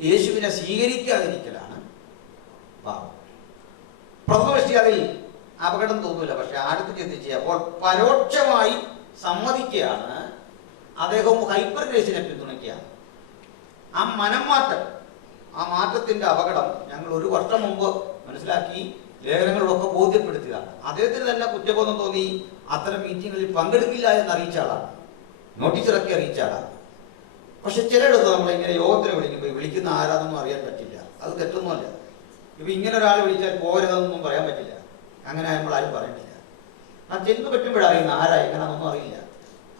യേശുവിനെ സ്വീകരിക്കാതിരിക്കലാണ് പാപം. പ്രഥമദൃഷ്ടി അതിൽ അപകടം തോന്നില്ല. പക്ഷെ അടുത്ത് ചിന്തിച്ച് അപ്പോൾ പരോക്ഷമായി സമ്മതിക്കുകയാണ് അദ്ദേഹം ഹൈപ്പർ ഗ്രേസിനെ പിന്തുണയ്ക്കുകയാണ്. ആ മനംമാറ്റം, ആ മാറ്റത്തിന്റെ അപകടം ഞങ്ങൾ 1 വർഷം മുമ്പ് മനസ്സിലാക്കി ലേഖനങ്ങളിലൊക്കെ ബോധ്യപ്പെടുത്തിയതാണ്. അദ്ദേഹത്തിന് തന്നെ കുറ്റബോധം തോന്നി. അത്തരം മീറ്റിങ്ങുകളിൽ പങ്കെടുക്കില്ല എന്ന് അറിയിച്ച ആളാണ്, നോട്ടീസ് ഇറക്കി അറിയിച്ച ആളാണ്. പക്ഷെ ചിലയിടത്ത് നമ്മളിങ്ങനെ യോഗത്തിന് വിളിക്കുമ്പോൾ വിളിക്കുന്ന ആരാന്നൊന്നും അറിയാൻ പറ്റില്ല. അത് തെറ്റൊന്നുമല്ല. ഇപ്പം ഇങ്ങനെ ഒരാൾ വിളിച്ചാൽ പോരുതെന്നൊന്നും പറയാൻ പറ്റില്ല. അങ്ങനെ നമ്മളാരും പറയണ്ടില്ല. ആ ചെന്ന് പറ്റുമ്പോഴറിയുന്ന ആരാ എങ്ങനെയാണെന്നൊന്നും അറിയില്ല.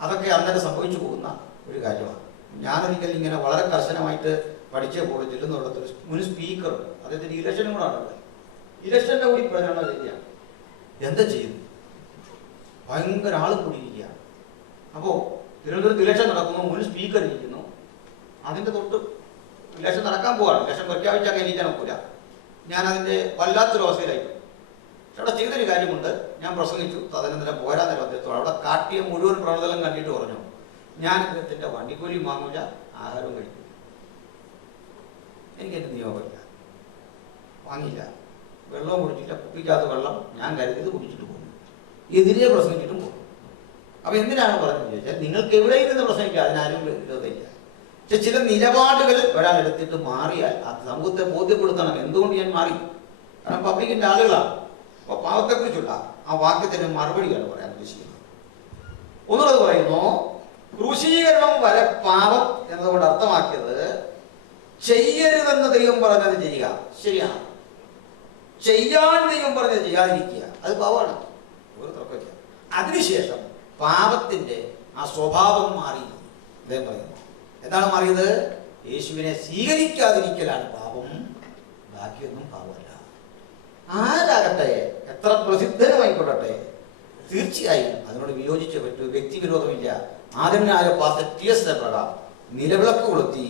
അതൊക്കെ അന്നേരം സംഭവിച്ചു പോകുന്ന ഒരു കാര്യമാണ്. ഞാനൊരിക്കലും ഇങ്ങനെ വളരെ കർശനമായിട്ട് പഠിച്ചേ പോലും ചെല്ലുന്നിടത്ത് ഒരു സ്പീക്കർ, അദ്ദേഹത്തിന് ഇലക്ഷനും കൂടെ ആണല്ലോ, ഇലക്ഷൻ്റെ കൂടി പ്രചരണം ചെയ്യുകയാണ്. എന്താ ചെയ്യുന്നു? ഭയങ്കര ആൾ കൂടിയിരിക്കുകയാണ്. അപ്പോൾ തിരുവനന്തപുരത്ത് ഇലക്ഷൻ നടക്കുന്നു, മുൻ സ്പീക്കർ ഇരിക്കുന്നു, അതിൻ്റെ തൊട്ട് ഇലക്ഷൻ നടക്കാൻ പോവാണ്. ഇലക്ഷൻ പ്രഖ്യാപിച്ചാൽ കയറിയിരിക്കാൻ ഒക്കില്ല. ഞാനതിൻ്റെ വല്ലാത്തൊരു അവസ്ഥയിലായി. പക്ഷെ അവിടെ ചെയ്തൊരു കാര്യമുണ്ട്. ഞാൻ പ്രസംഗിച്ചു, തദനന്തരം പോരാ നേരത്തോളം അവിടെ കാട്ടിയ മുഴുവൻ പ്രവർത്തനം കണ്ടിട്ട് പറഞ്ഞു, ഞാൻ ഇദ്ദേഹത്തിൻ്റെ വണ്ടിക്കൂലി വാങ്ങൂല, ആഹാരവും കഴിക്കും. എനിക്കെൻ്റെ നിയോഗമില്ല, വാങ്ങിയില്ല. വെള്ളവും കുടിച്ചില്ല, കുപ്പിക്കാത്ത വെള്ളം ഞാൻ കരുതിയത് കുടിച്ചിട്ട് പോകും. എതിരെ പ്രസംഗിച്ചിട്ടും പോകും. അപ്പം എന്തിനാണ് പറഞ്ഞത് ചോദിച്ചാൽ, നിങ്ങൾക്ക് എവിടെ ഇരുന്ന് പ്രസംഗിക്കുക, അതിനാരും വിരോധമില്ല. പക്ഷെ ചില നിലപാടുകൾ ഒരാൾ എടുത്തിട്ട് മാറിയാൽ അത് സമൂഹത്തെ ബോധ്യപ്പെടുത്തണം. എന്തുകൊണ്ട് ഞാൻ മാറി? കാരണം പബ്ലിക്കിൻ്റെ ആളുകളാണ്. അപ്പോൾ പാവത്തെക്കുറിച്ചുള്ള ആ വാക്യത്തിന് മറുപടിയാണ് പറയാൻ ഉദ്ദേശിക്കുന്നത്. ഒന്നുള്ളത് പറയുന്നു, ക്രൂശീകരണം വരെ പാപം എന്നതുകൊണ്ട് അർത്ഥമാക്കിയത് ചെയ്യരുതെന്ന് ദൈവം പറഞ്ഞത് ചെയ്യുക. ശരിയാണ്. ചെയ്യാൻ ദൈവം പറഞ്ഞത് ചെയ്യാതിരിക്കുക, അത് പാപമാണ്, ഒരു തർക്കമില്ല. അതിനുശേഷം പാപത്തിന്റെ ആ സ്വഭാവം മാറി. അദ്ദേഹം പറയുന്നു, എന്താണ് മാറിയത്? യേശുവിനെ സ്വീകരിക്കാതിരിക്കലാണ് പാപം, ബാക്കിയൊന്നും പാപമല്ല. ആരാകട്ടെ, എത്ര പ്രസിദ്ധമായിക്കൊള്ളട്ടെ, തീർച്ചയായും അതിനോട് വിയോജിച്ചേ പറ്റൂ. വ്യക്തിവിരോധമില്ല. ആദരനായ പാസ്റ്റർ ടി.എസ്. എബ്രഹാം നിലവിളക്ക് കൊളുത്തി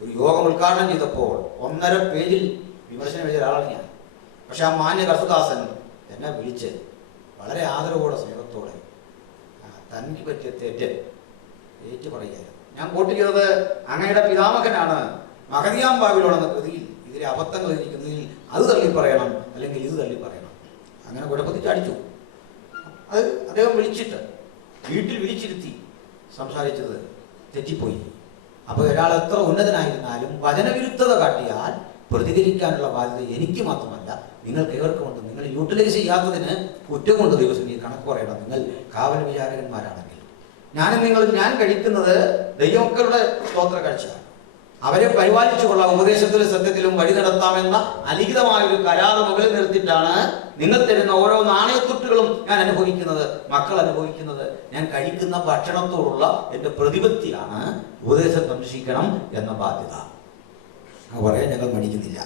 ഒരു യോഗം ഉദ്ഘാടനം ചെയ്തപ്പോൾ 1.5 പേജിൽ വിമർശനം എഴുതിയ ഒരാളാണ് ഞാൻ. പക്ഷെ ആ മാന്യ കർത്തദാസൻ എന്നെ വിളിച്ച് വളരെ ആദരവോടെ സ്നേഹത്തോടെ തനിക്ക് പറ്റിയ തെറ്റ് ഏറ്റു പറയുകയായിരുന്നു. ഞാൻ കോട്ട് ചെയ്തത് അങ്ങയുടെ പിതാമകനാണ് മഹദിയാം ബാബിലോൺ എന്ന കൃതിയിൽ ഇതിലെ അബദ്ധങ്ങൾ ഇരിക്കുന്നതിൽ അത് തള്ളി പറയണം, അല്ലെങ്കിൽ ഇത് തള്ളി പറയണം. അങ്ങനെ കുഴപ്പത്തിൽ ചാടിച്ചു. അത് അദ്ദേഹം വിളിച്ചിട്ട് വീട്ടിൽ വിളിച്ചിരുത്തി സംസാരിച്ചത് തെറ്റിപ്പോയി. അപ്പോൾ ഒരാൾ എത്ര ഉന്നതനായിരുന്നാലും വചനവിരുദ്ധത കാട്ടിയാൽ പ്രതികരിക്കാനുള്ള ബാധ്യത എനിക്ക് മാത്രമല്ല, നിങ്ങൾക്ക് ഏവർക്കുമുണ്ട്. നിങ്ങൾ യൂട്ടിലൈസ് ചെയ്യാത്തതിന് കുറ്റം കൊണ്ട് ദിവസം ഈ കണക്ക് പറയണം. നിങ്ങൾ കാവൽ വിചാരകന്മാരാണെങ്കിൽ ഞാൻ കഴിക്കുന്നത് ദൈവമക്കളുടെ സ്തോത്ര കാഴ്ചയാണ്. അവരെ പരിപാലിച്ചു കൊള്ളാം, ഉപദേശത്തിലും സത്യത്തിലും വഴി നടത്താമെന്ന അലിഖിതമായ ഒരു കരാറ് മുകളിൽ നിർത്തിയിട്ടാണ് നിങ്ങൾ തരുന്ന ഓരോ നാണയത്തുട്ടുകളും ഞാൻ അനുഭവിക്കുന്നത്, മക്കൾ അനുഭവിക്കുന്നത്. ഞാൻ കഴിക്കുന്ന ഭക്ഷണത്തോടുള്ള എൻ്റെ പ്രതിപത്തിയാണ് ഉപദേശം സംരക്ഷിക്കണം എന്ന ബാധ്യത. പറയാൻ ഞങ്ങൾ മടിക്കുന്നില്ല.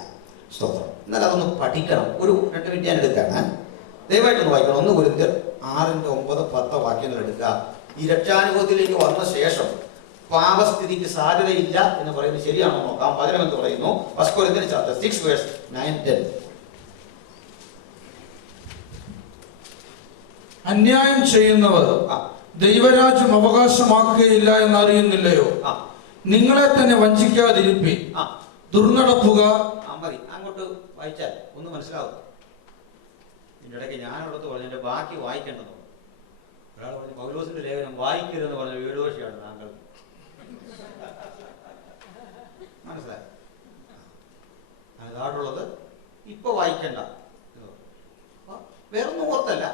സ്തോത്രം. എന്നാൽ അതൊന്ന് പഠിക്കണം. ഒരു 2 മിനിറ്റ് ഞാൻ എടുക്കുകയാണ്. ദയവായിട്ടൊന്ന് വായിക്കണം. 1 കൊരിന്ത്യർ 6:9-10 വാക്യങ്ങൾ എടുക്കുക. ഈ രക്ഷാനുഭവത്തിലേക്ക് വന്ന ശേഷം പാപസ്ഥിതിക്ക് സാധ്യതയില്ല എന്ന് പറയുന്നത് ശരിയാണോ നോക്കാം. പകരം എന്ന് പറയുന്നു 1 കൊരിന്ത്യർ 6:9-10. അന്യായം ചെയ്യുന്നവർ ദൈവരാജ്യം അവകാശമാക്കുകയില്ല എന്നറിയുന്നില്ലയോ? നിങ്ങളെ തന്നെ വഞ്ചിക്കാതിരിപ്പി. ദുർനടപ്പുകാർ. മതി, അങ്ങോട്ട് വായിച്ചാൽ ഒന്ന് മനസ്സിലാവും. ഇതിൻ്റെ ഇടയ്ക്ക് ഞാനോടത്ത് പറഞ്ഞു എൻ്റെ ബാക്കി വായിക്കേണ്ടത്. ഒരാൾ പറഞ്ഞു പൗലോസിന്റെ ലേഖനം വായിക്കരുതെന്ന് പറഞ്ഞ വീടുദോഷിയാണ് താങ്കൾ. മനസ്സിലായി? അതാടുള്ളത് ഇപ്പൊ വായിക്കണ്ട. വേറൊന്നും ഓർത്തല്ല,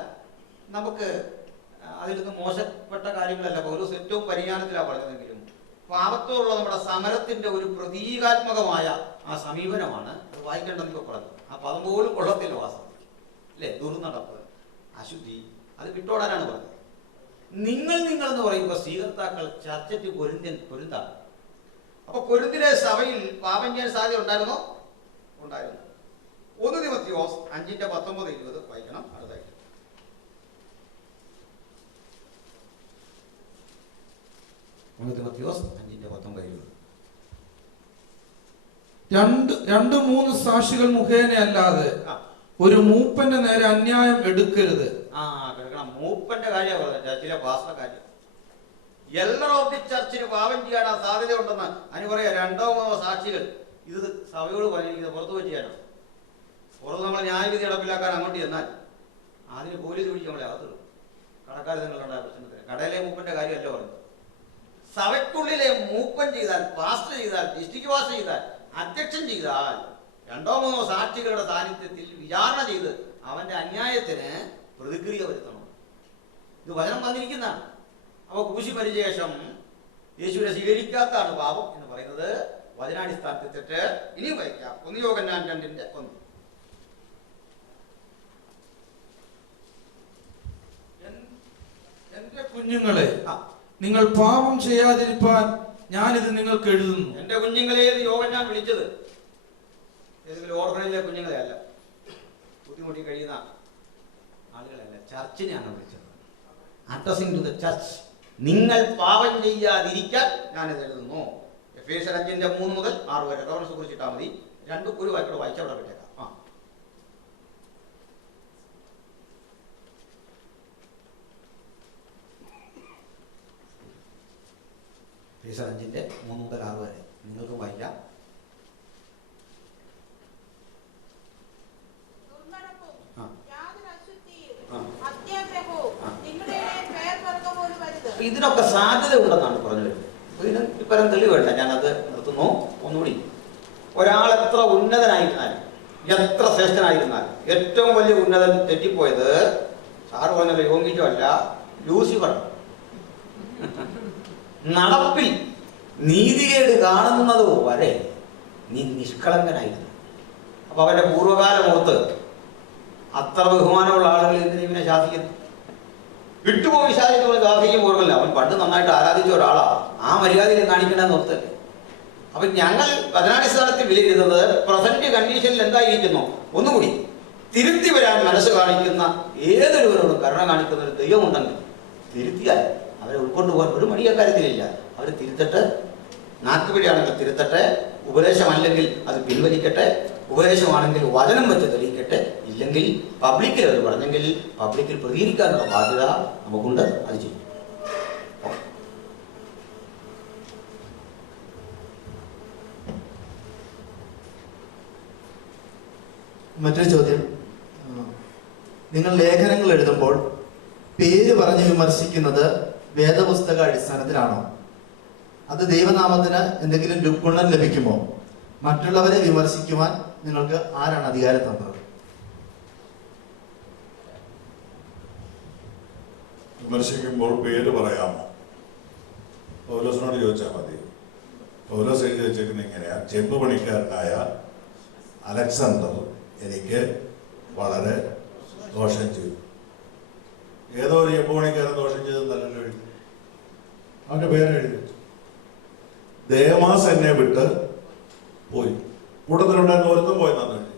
നമുക്ക് അതിൽ നിന്ന് മോശപ്പെട്ട കാര്യങ്ങളല്ല. പൗലോസ് ഏറ്റവും പരിജ്ഞാനത്തിലാണ് പറഞ്ഞതെങ്കിലും പാപത്തോടുള്ള നമ്മുടെ സമരത്തിന്റെ ഒരു പ്രതീകാത്മകമായ ആ സമീപനമാണ് അത് വായിക്കേണ്ടെന്ന് ഇപ്പൊ പറഞ്ഞു. ആ പദം പോലും കൊള്ളത്തില്ല വാസ്തവത്തിൽ, അല്ലേ? ദുർനടപ്പ്, അശുദ്ധി, അത് വിട്ടോടാനാണ് പറഞ്ഞത്. നിങ്ങൾ എന്ന് പറയുമ്പോൾ സ്വീകർത്താക്കൾ ചർച്ചയ്ക്ക് പൊരുന്താണ്. അപ്പൊ കൊരിന്തിലെ സഭയിൽ പാപം ചെയ്യാൻ സാധ്യത ഉണ്ടായിരുന്നോ? ഉണ്ടായിരുന്നു. 1 തിമോഥെയോസ് 5:19-20 വായിക്കണം. അടുത്തായിട്ട് 1 തിമോഥെയോസ് 5:19-20. രണ്ട് മൂന്ന് സാക്ഷികൾ മുഖേന അല്ലാതെ ഒരു മൂപ്പന്റെ നേരെ അന്യായം എടുക്കരുത്. കേൾക്കണം, മൂപ്പന്റെ കാര്യമാണ് പറഞ്ഞത്, ചർച്ചിലെ പാസ്റ്റർ കാര്യം. എൽഡർ ഓഫ് ദി ചർച്ചിന് പാപം ചെയ്യാൻ സാധ്യതയുണ്ടെന്ന് അതിന് പറയാ 2-3 സാക്ഷികൾ. ഇത് സഭയോട് പറഞ്ഞിരിക്കുന്നത് പുറത്തു വെച്ച് ചെയ്യാനോ? പുറത്ത് നമ്മൾ ന്യായവിധി നടപ്പിലാക്കാൻ അങ്ങോട്ട് ചെന്നാൽ അതിന് പോലീസ് പിടിച്ച് നമ്മളെ അകത്തുള്ളൂ. കടക്കാർ നിങ്ങളുണ്ടായ പ്രശ്നത്തിന് കടയിലെ മൂപ്പന്റെ കാര്യമല്ല പറഞ്ഞത്. സഭയ്ക്കുള്ളിലെ മൂപ്പൻ ചെയ്താൽ, പാസ്റ്റർ ചെയ്താൽ, ഡിസ്ട്രിക്ട് പാസ്റ്റർ ചെയ്താൽ, അധ്യക്ഷൻ ചെയ്താൽ 2-3 സാക്ഷികളുടെ സാന്നിധ്യത്തിൽ വിചാരണ ചെയ്ത് അവന്റെ അന്യായത്തിന് പ്രതിക്രിയ വരുത്തണം. ഇത് വചനം വന്നിരിക്കുന്നതാണ്. അപ്പൊ ക്രൂശി മരിച്ച ശേഷം യേശുവിനെ സ്വീകരിക്കാത്തതാണ് പാപം എന്ന് പറയുന്നത് വചനാടിസ്ഥാനത്തിൽ തെറ്റ്. ഇനിയും വായിക്കാം. 1 യോഹന്നാൻ 2:1. എന്റെ കുഞ്ഞുങ്ങളെ, നിങ്ങൾ പാപം ചെയ്യാതിരിപ്പാൻ ഞാനിത് നിങ്ങൾക്ക് എഴുതുന്നു. എന്റെ കുഞ്ഞുങ്ങളെ യോഹന്നാൻ വിളിച്ചത് ഏതെങ്കിലും ഓർഫനേജിലെ കുഞ്ഞുങ്ങളെ അല്ല, ബുദ്ധിമുട്ടി കഴിയുന്ന ആളുകളല്ല, ചർച്ചിനെയാണ് വിളിച്ചത്. Addressing to the church. നിങ്ങൾ പാപം ചെയ്യാതിരിക്കാൻ ഞാനിത് എഴുതുന്നു. എഫേസ്യർ 5:3 മുതൽ 6 വരെ റഫറൻസ് കുറിച്ചിട്ടാൽ മതി. ഒരു വാക്യോട് വായിച്ചവിടെ വിട്ടേക്കാം. എഫേസ്യർ 5:3 മുതൽ 6 വരെ നിങ്ങൾക്ക് വായിക്കാം. ഇതിനൊക്കെ സാധ്യത ഉണ്ടെന്നാണ് പറഞ്ഞു വരുന്നത്. ഇതിന് ഇപ്പരം തെളിവുണ്ട്. ഞാനത് നിർത്തുന്നു. ഒന്നുകൂടി, ഒരാൾ എത്ര ഉന്നതനായിരുന്നാലും, എത്ര ശ്രേഷ്ഠനായിരുന്നാലും, ഏറ്റവും വലിയ ഉന്നതൻ തെറ്റിപ്പോയത് സാറ് പറഞ്ഞല്ലോ യോങ്കിച്ചോ അല്ല, ലൂസിഫർ. നടപ്പിൽ നീതികേട് കാണുന്നത് വരെ നീ നിഷ്കളങ്കനായിരുന്നു. അപ്പൊ അവന്റെ പൂർവ്വകാലം ഓർത്ത് അത്ര ബഹുമാനമുള്ള ആളുകൾ എന്തിനും ഇവനെ ശാസിക്കുന്നു? വിട്ടുപോയി ശാസിക്കുമ്പോൾ ശാസിക്കും ഓർമ്മല്ല. അവൻ പണ്ട് നന്നായിട്ട് ആരാധിച്ച ഒരാളാ, ആ മര്യാദയിൽ കാണിക്കണമെന്ന് ഓർത്തല്ലേ. അപ്പൊ ഞങ്ങൾ വചനാടിസ്ഥാനത്തിൽ വിലയിരുത്തുന്നത് പ്രസന്റ് കണ്ടീഷനിൽ എന്തായിരിക്കുന്നു? ഒന്നുകൂടി തിരുത്തി വരാൻ മനസ്സ് കാണിക്കുന്ന ഏതൊരുവരോടും കരുണ കാണിക്കുന്ന ഒരു ദൈവമുണ്ടെങ്കിൽ തിരുത്തിയാൽ അവരെ ഉൾക്കൊണ്ടുപോകാൻ ഒരു മടിയക്കാര്യത്തിലില്ല. അവർ തിരുത്തട്ടെ, നാക്കുപിടിയാണെങ്കിൽ തിരുത്തട്ടെ, ഉപദേശമല്ലെങ്കിൽ അത് പിൻവലിക്കട്ടെ, ഉപദേശമാണെങ്കിൽ വചനം വെച്ച് തെളിയിക്കട്ടെ, ഇല്ലെങ്കിൽ പബ്ലിക്കിൽ അവർ പറഞ്ഞെങ്കിൽ പബ്ലിക്കിൽ പ്രതികരിക്കാനുള്ള ബാധ്യത നമുക്കുണ്ട്. അത് ചെയ്യും. മറ്റൊരു ചോദ്യം, നിങ്ങൾ ലേഖനങ്ങൾ എഴുതുമ്പോൾ പേര് പറഞ്ഞ് വിമർശിക്കുന്നത് വേദപുസ്തക അടിസ്ഥാനത്തിലാണോ? അത് ദൈവനാമത്തിന് എന്തെങ്കിലും ഗുണം ലഭിക്കുമോ? മറ്റുള്ളവരെ വിമർശിക്കുവാൻ നിങ്ങൾക്ക് ആരാണ് അധികാരം തന്നത്? വിമർശിക്കുമ്പോൾ പേര് പറയാമോ? പൗലോസിനോട് ചോദിച്ചാൽ മതി. പൗലോസ് എഴുതി വെച്ചിരിക്കുന്ന ഇങ്ങനെയാ: ചെമ്പ് പണിക്കാരനായ അലക്സാണ്ടർ എനിക്ക് വളരെ ദോഷം ചെയ്തു. ഏതോ ഒരു ചെമ്പ് പണിക്കാരൻ ദോഷം ചെയ്തെന്നല്ലോ എഴുതി, അവന്റെ പേരെഴുതി വെച്ചു. ദേമാസ് എന്നെ വിട്ട് പോയി, കൂട്ടത്തിലുണ്ടായിരുന്ന ഒരുത്തം പോയെന്നാണ് എഴുതി,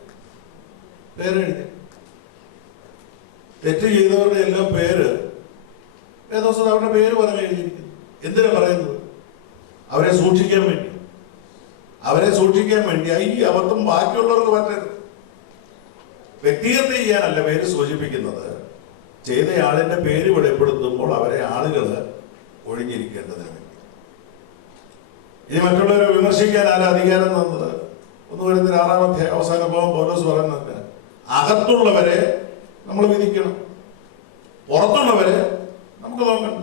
പേരെഴുതി. തെറ്റ് ചെയ്തവരുടെ എല്ലാം പേര് ഏതോസം അവരുടെ പേര് പറഞ്ഞ് എഴുതിയിരിക്കുന്നു. എന്തിനാ പറയുന്നത്? അവരെ സൂക്ഷിക്കാൻ വേണ്ടി, അവരെ സൂക്ഷിക്കാൻ വേണ്ടി. ഈ അബദ്ധം ബാക്കിയുള്ളവർക്ക് പറ്റരുത്. വ്യക്തിഗത ചെയ്യാനല്ല പേര് സൂചിപ്പിക്കുന്നത്. ചെയ്തയാളിന്റെ പേര് വെളിപ്പെടുത്തുമ്പോൾ അവരെ ആളുകൾ ഒഴിഞ്ഞിരിക്കേണ്ടതിന് വേണ്ടി. ഇനി മറ്റുള്ളവരെ വിമർശിക്കാൻ ആരാ അധികാരം തന്നത്? 1 കൊരിന്ത്യർ 6-ാം അധ്യായം അവസാന ഭാഗം പൗലോസ് പറയുന്നത്, അകത്തുള്ളവരെ നമ്മൾ വിധിക്കണം, പുറത്തുള്ളവരെ നമുക്ക് നോക്കണ്ട.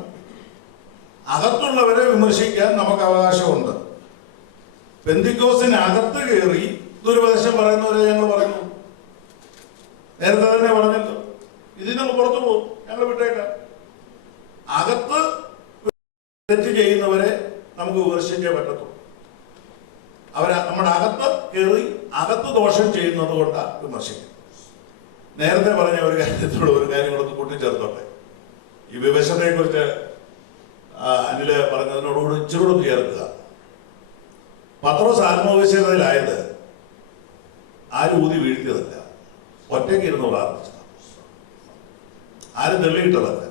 അകത്തുള്ളവരെ വിമർശിക്കാൻ നമുക്ക് അവകാശമുണ്ട്. പെന്തിക്കോസിന് അകത്ത് കയറി ദുരുപദേശം പറയുന്നവരെ ഞങ്ങൾ പറയുന്നു. നേരത്തെ തന്നെ പറഞ്ഞല്ലോ, ഇതിനൊക്കെ പുറത്തു പോകും, ഞങ്ങൾ വിട്ടേക്കാം. അകത്ത് തെറ്റ് ചെയ്യുന്നവരെ നമുക്ക് വിമർശിച്ചേ പറ്റത്തുള്ളൂ. നമ്മുടെ അകത്ത് കയറി അകത്ത് ദോഷം ചെയ്യുന്നത് കൊണ്ടാണ് വിമർശിക്കുന്നത്. നേരത്തെ പറഞ്ഞ ഒരു കാര്യത്തോട് ഒരു കാര്യം കൂടെ കൂട്ടിച്ചേർത്തോട്ടെ. ഈ വിവശതയെ കുറിച്ച് അനില് പറഞ്ഞതിനോടുകൂടി ഇച്ചിരൂടെ ചേർക്കുക. പത്രോസ് ആത്മവിശ്വതയിലായത് ആരും ഊതി വീഴ്ത്തിയതല്ല, ഒറ്റയ്ക്ക് ഇരുന്ന് പ്രാർത്ഥിച്ചത്, ആരും തെളിയിട്ടതല്ല.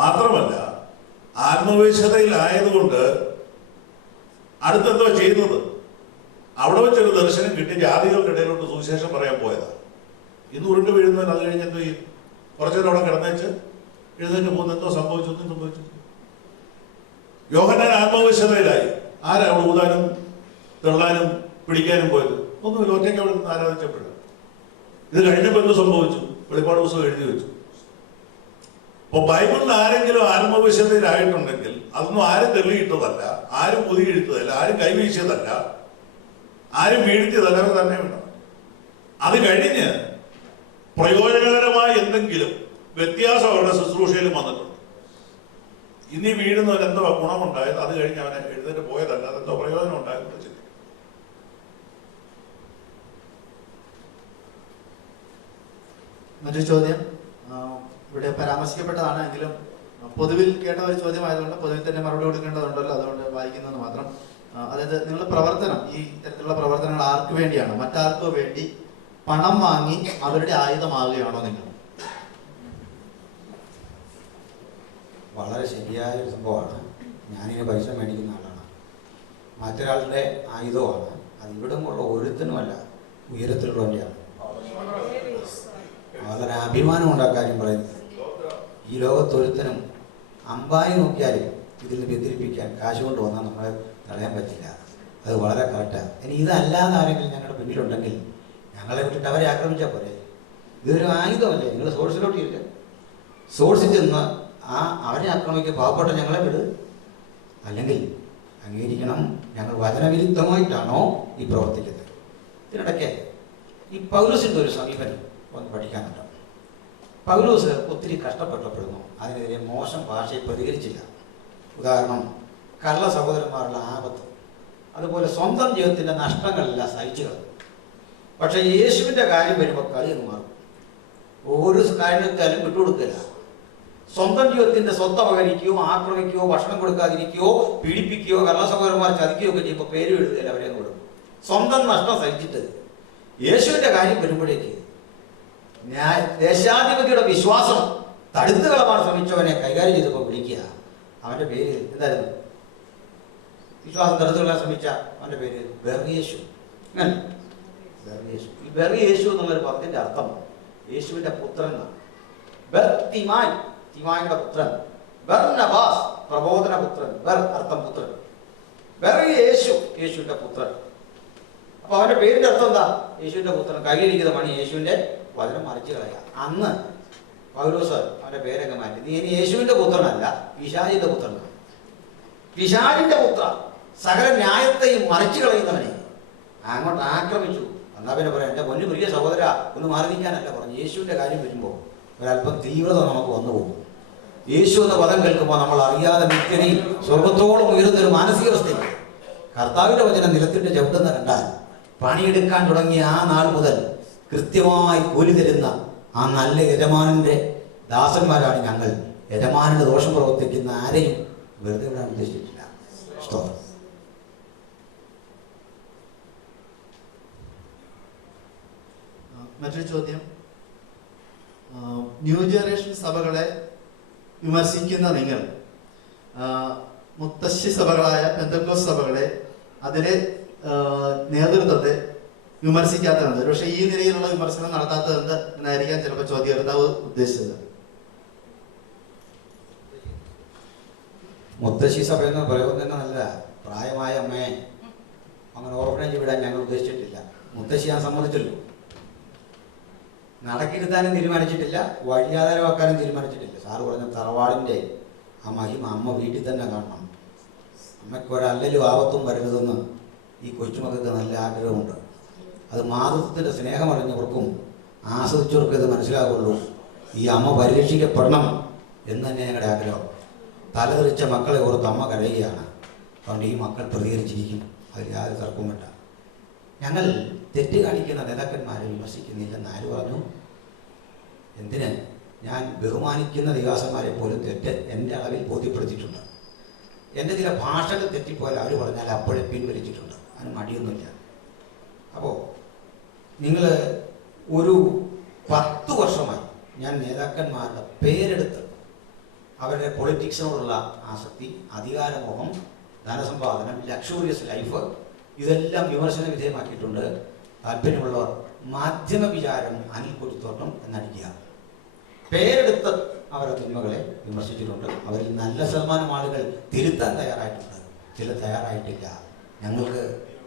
മാത്രമല്ല, ആത്മവിശ്വതയിലായതുകൊണ്ട് അടുത്തെന്തോ ചെയ്തത്, അവിടെ വെച്ചൊരു ദർശനം കിട്ടി, ജാതികൾക്കിടയിലോട്ട് സുവിശേഷം പറയാൻ പോയതാണ്. ഇന്ന് ഉരുണ്ട് വീഴുന്നവൻ അത് കഴിഞ്ഞ് എന്ത് ചെയ്യും? കുറച്ചേരം അവിടെ കിടന്നേച്ച് എഴുന്നേറ്റ് പോകുന്ന എന്തോ സംഭവിച്ചൊന്നും സംഭവിച്ചു. യോഹന്നാൻ ആത്മവിശ്വതയിലായി. ആരാ അവിടെ ഊതാനും തെള്ളാനും പിടിക്കാനും പോയത്? ഒന്നുമില്ല, ഒറ്റയ്ക്ക് അവിടെ നിന്ന് ആരാധിച്ചപ്പോഴും. ഇത് കഴിഞ്ഞപ്പോൾ എന്ത് സംഭവിച്ചു? വെളിപ്പാട് പുസ്തകം എഴുതി വെച്ചു. അപ്പൊ ബൈബിളിൽ ആരെങ്കിലും ആത്മവിശ്വതയിലായിട്ടുണ്ടെങ്കിൽ അതൊന്നും ആരും തെളിയിട്ടതല്ല, ആരും പൊതിയെഴുത്തതല്ല, ആരും കൈവീശിയതല്ല, ആരും വീഴ്ത്തിയതല്ല, അവർ തന്നെ വേണം. അത് കഴിഞ്ഞ് പ്രയോജനകരമായ എന്തെങ്കിലും വ്യത്യാസം അവരുടെ ശുശ്രൂഷയിലും വന്നിട്ടുണ്ട്. ഇനി വീഴുന്നവൻ എന്തോ ഗുണമുണ്ടായത്, അത് കഴിഞ്ഞ് അവനെ എഴുന്നേറ്റ് പോയതല്ല, അതെന്തോ പ്രയോജനം ഉണ്ടായെന്ന് ചിന്തിക്കും. മറ്റൊരു ചോദ്യം ഇവിടെ പരാമർശിക്കപ്പെട്ടതാണ്, എങ്കിലും പൊതുവിൽ കേട്ട ഒരു ചോദ്യമായതുകൊണ്ട് പൊതുവിൽ തന്നെ മറുപടി കൊടുക്കേണ്ടതുണ്ടല്ലോ, അതുകൊണ്ട് വായിക്കുന്നത് മാത്രം. അതായത് നിങ്ങളുടെ പ്രവർത്തനം, ഈ തരത്തിലുള്ള പ്രവർത്തനങ്ങൾ ആർക്ക് വേണ്ടിയാണ്? മറ്റാർക്കോ വേണ്ടി പണം വാങ്ങി അവരുടെ ആയുധമാവുകയാണോ നിങ്ങൾ? വളരെ ശരിയായ ഒരു സംഭവമാണ്. ഞാനിങ്ങനെ പൈസ മേടിക്കുന്ന ആളാണ്, മറ്റൊരാളുടെ ആയുധമാണ്. അത് ഇവിടമുള്ള ഒരുത്തനുമല്ല, ഉയരത്തിലുള്ളവൻ്റെയാണ്. വളരെ അഭിമാനമുണ്ട് ആ കാര്യം പറയുന്നത്. ഈ ലോകത്തൊരുത്തനും അമ്പായി നോക്കിയാലും ഇതിൽ നിന്ന് വ്യതിരിപ്പിക്കാൻ കാശ് കൊണ്ട് വന്നാൽ നമ്മളെ തടയാൻ പറ്റില്ല. അത് വളരെ കറക്റ്റാണ്. ഇനി ഇതല്ലാതെ ആരെങ്കിലും ഞങ്ങളുടെ പിന്നിലുണ്ടെങ്കിൽ ഞങ്ങളെ വിട്ടിട്ട് അവരെ ആക്രമിച്ചാൽ പോരെ? ഇതൊരു ആയുധമല്ലേ? നിങ്ങൾ സോഴ്സിലോട്ട് ഇല്ല, സോഴ്സിൽ ചെന്ന് അവരെ ആക്രമിക്കുക, പാവപ്പെട്ട ഞങ്ങളെ വിട്. അല്ലെങ്കിൽ അംഗീകരിക്കണം, ഞങ്ങൾ വചനവിരുദ്ധമായിട്ടാണോ ഈ പ്രവർത്തിക്കുന്നത്? ഇതിനിടയ്ക്ക് ഈ പൗലോസിൻ്റെ ഒരു സമീപനം ഒന്ന് പഠിക്കാനുണ്ട്. പൗലോസ് ഒത്തിരി കഷ്ടപ്പെട്ടപ്പെടുന്നു, അതിനെതിരെ മോശം ഭാഷയിൽ പ്രതികരിച്ചില്ല. ഉദാഹരണം, കള്ള സഹോദരന്മാരുടെ ആപത്ത്, അതുപോലെ സ്വന്തം ജീവിതത്തിൻ്റെ നഷ്ടങ്ങളെല്ലാം സഹിച്ചു കളഞ്ഞു. പക്ഷേ യേശുവിൻ്റെ കാര്യം വരുമ്പോൾ കളി എന്ന് മാറും. ഒരു കാര്യത്താലും വിട്ടുകൊടുക്കില്ല. സ്വന്തം ജീവിതത്തിൻ്റെ സ്വത്ത് അപഹരിക്കുകയോ ആക്രമിക്കുകയോ ഭക്ഷണം കൊടുക്കാതിരിക്കുകയോ പീഡിപ്പിക്കുകയോ കള്ള സഹോദരന്മാർ ചതിക്കുകയോ ഒക്കെ ചെയ്യുമ്പോൾ പേര് എഴുതുകയില്ല, അവരെ കൊടുക്കും. സ്വന്തം നഷ്ടം സഹിച്ചിട്ട് യേശുവിൻ്റെ കാര്യം വരുമ്പോഴേക്ക് ദേശാധിപതിയുടെ വിശ്വാസം തടുത്തു കളവാൻ ശ്രമിച്ചവനെ കൈകാര്യം ചെയ്തപ്പോൾ വിളിക്കുക. അവൻ്റെ പേര് എന്തായിരുന്നു? വിശ്വാസം തടുത്തു കളയാൻ ശ്രമിച്ച അവൻ്റെ പേര് ബെർയേശു. ബെർയേശു. ഈ ബെർയേശു എന്നുള്ളൊരു പദത്തിൻ്റെ അർത്ഥം യേശുവിൻ്റെ പുത്രൻ എന്നാണ്. തിമാൻ, തിമായുടെ പുത്രൻ. ബർനബാസ്, പ്രബോധന പുത്രൻ. ബർ അർത്ഥം പുത്രൻ. ബെർയേശു, യേശുവിൻ്റെ പുത്രൻ. അപ്പൊ അവന്റെ പേരിന്റെ അർത്ഥം എന്താ? യേശുവിന്റെ പുത്രൻ. കയ്യിലിരിക്കുന്ന മണി യേശുവിന്റെ വചനം മറിച്ചു കളയുക. അന്ന് പൗലോസ് അവന്റെ പേരൊക്കെ മാറ്റി, നീ ഇനി യേശുവിന്റെ പുത്രനല്ല, പിശാചിന്റെ പുത്രനാണ്. പിശാചിന്റെ പുത്ര, സകല ന്യായത്തെയും മറിച്ചു കളയുന്നവനെ അങ്ങോട്ട് ആക്രമിച്ചു. എന്നാ പിന്നെ പറയാം, എൻ്റെ പൊന്നു പ്രിയ സഹോദര, ഒന്ന് മാറി നിൽക്കാനല്ല പറഞ്ഞു. യേശുവിന്റെ കാര്യം വരുമ്പോൾ ഒരല്പം തീവ്രത നമുക്ക് വന്നു പോകും. യേശു എന്ന പദം കേൾക്കുമ്പോൾ നമ്മൾ അറിയാതെ നിത്യതയിൽ സ്വർഗത്തോളം ഉയരുന്നൊരു മാനസികാവസ്ഥയിൽ കർത്താവിന്റെ വചനം നിലത്തിട്ട് ചവിട്ടുന്ന കണ്ടാൽ പണിയെടുക്കാൻ തുടങ്ങിയ ആ നാൾ മുതൽ കൃത്യമായി കൂലി തരുന്ന ആ നല്ല യജമാനന്റെ ദാസന്മാരാണ് ഞങ്ങൾ. യജമാനന്റെ ദോഷം പ്രവർത്തിക്കുന്ന ആരെയും വെറുതെ വിടാൻ ഉദ്ദേശിച്ചിട്ടില്ല. മറ്റൊരു ചോദ്യം, ന്യൂ ജനറേഷൻ സഭകളെ വിമർശിക്കുന്ന നിങ്ങൾ മുത്തശ്ശി സഭകളായ പെന്തക്കോസ്ത് സഭകളെ, അതിലെ നേതൃത്വത്തെ വിമർശിക്കാത്തത്, പക്ഷെ ഈ നിലയിലുള്ള വിമർശനം നടത്താത്തത് എന്നായിരിക്കാം ചിലപ്പോൾ ചോദ്യകർത്താവ് ഉദ്ദേശിച്ചത്. മുത്തശ്ശി സഭ എന്ന പ്രയോഗം തന്നെ നല്ല പ്രായമായ അമ്മയെ അങ്ങനെ ഓർഫനേജ് വിടാൻ ഞങ്ങൾ ഉദ്ദേശിച്ചിട്ടില്ല. മുത്തശ്ശി ഞാൻ സമ്മതിച്ചല്ലോ. നടക്കിരുത്താനും തീരുമാനിച്ചിട്ടില്ല, വഴിയാധാരമാക്കാനും തീരുമാനിച്ചിട്ടില്ല. സാറ് പറഞ്ഞ തറവാടിൻ്റെ ആ മഹിമ അമ്മ വീട്ടിൽ തന്നെ കാണണം. അമ്മയ്ക്ക് ഒരല്ലലും ആപത്തും വരരുതെന്ന് ഈ കൊച്ചുമക്കൾക്ക് നല്ല ആഗ്രഹമുണ്ട്. അത് മാതൃത്വത്തിൻ്റെ സ്നേഹമറിഞ്ഞവർക്കും ആസ്വദിച്ചവർക്കും ഇത് മനസ്സിലാകുള്ളൂ. ഈ അമ്മ പരിരക്ഷിക്കപ്പെടണം എന്ന് തന്നെ ഞങ്ങളുടെ ആഗ്രഹം. തലതെറിച്ച മക്കളെ ഓർത്ത് അമ്മ കരയുകയാണ്. അതുകൊണ്ട് ഈ മക്കൾ പ്രതികരിച്ചിരിക്കും, അതിൽ യാതൊരു തർക്കവും വേണ്ട. ഞങ്ങൾ തെറ്റ് കാണിക്കുന്ന നേതാക്കന്മാരെ വിമർശിക്കുന്നില്ലെന്ന് ആര് പറഞ്ഞു? എന്തിന്? ഞാൻ ബഹുമാനിക്കുന്ന വികാസന്മാരെ പോലും തെറ്റ് എൻ്റെ അളവിൽ ബോധ്യപ്പെടുത്തിയിട്ടുണ്ട്. എൻ്റെ ചില ഭാഷകൾ തെറ്റിപ്പോയാൽ അവർ പറഞ്ഞാൽ അപ്പോഴേ പിൻവലിച്ചിട്ടുണ്ട്. അതിന് മടിയൊന്നുമില്ല. അപ്പോൾ നിങ്ങൾ ഒരു 10 വർഷമായി ഞാൻ നേതാക്കന്മാരുടെ പേരെടുത്ത് അവരുടെ പൊളിറ്റിക്സിനോടുള്ള ആസക്തി, അധികാരമോഹം, ധനസമ്പാദനം, ലക്ഷൂറിയസ് ലൈഫ്, ഇതെല്ലാം വിമർശന വിധേയമാക്കിയിട്ടുണ്ട്. താല്പര്യമുള്ളവർ മാധ്യമ വിചാരം അനിൽ കുരുത്തോട്ടം എന്നടിക്കുക. പേരെടുത്ത് അവരുടെ തിന്മകളെ വിമർശിച്ചിട്ടുണ്ട്. അവരിൽ നല്ല ശതമാനം ആളുകൾ തിരുത്താൻ തയ്യാറായിട്ടുണ്ട്, ചില തയ്യാറായിട്ടില്ല. ഞങ്ങൾക്ക്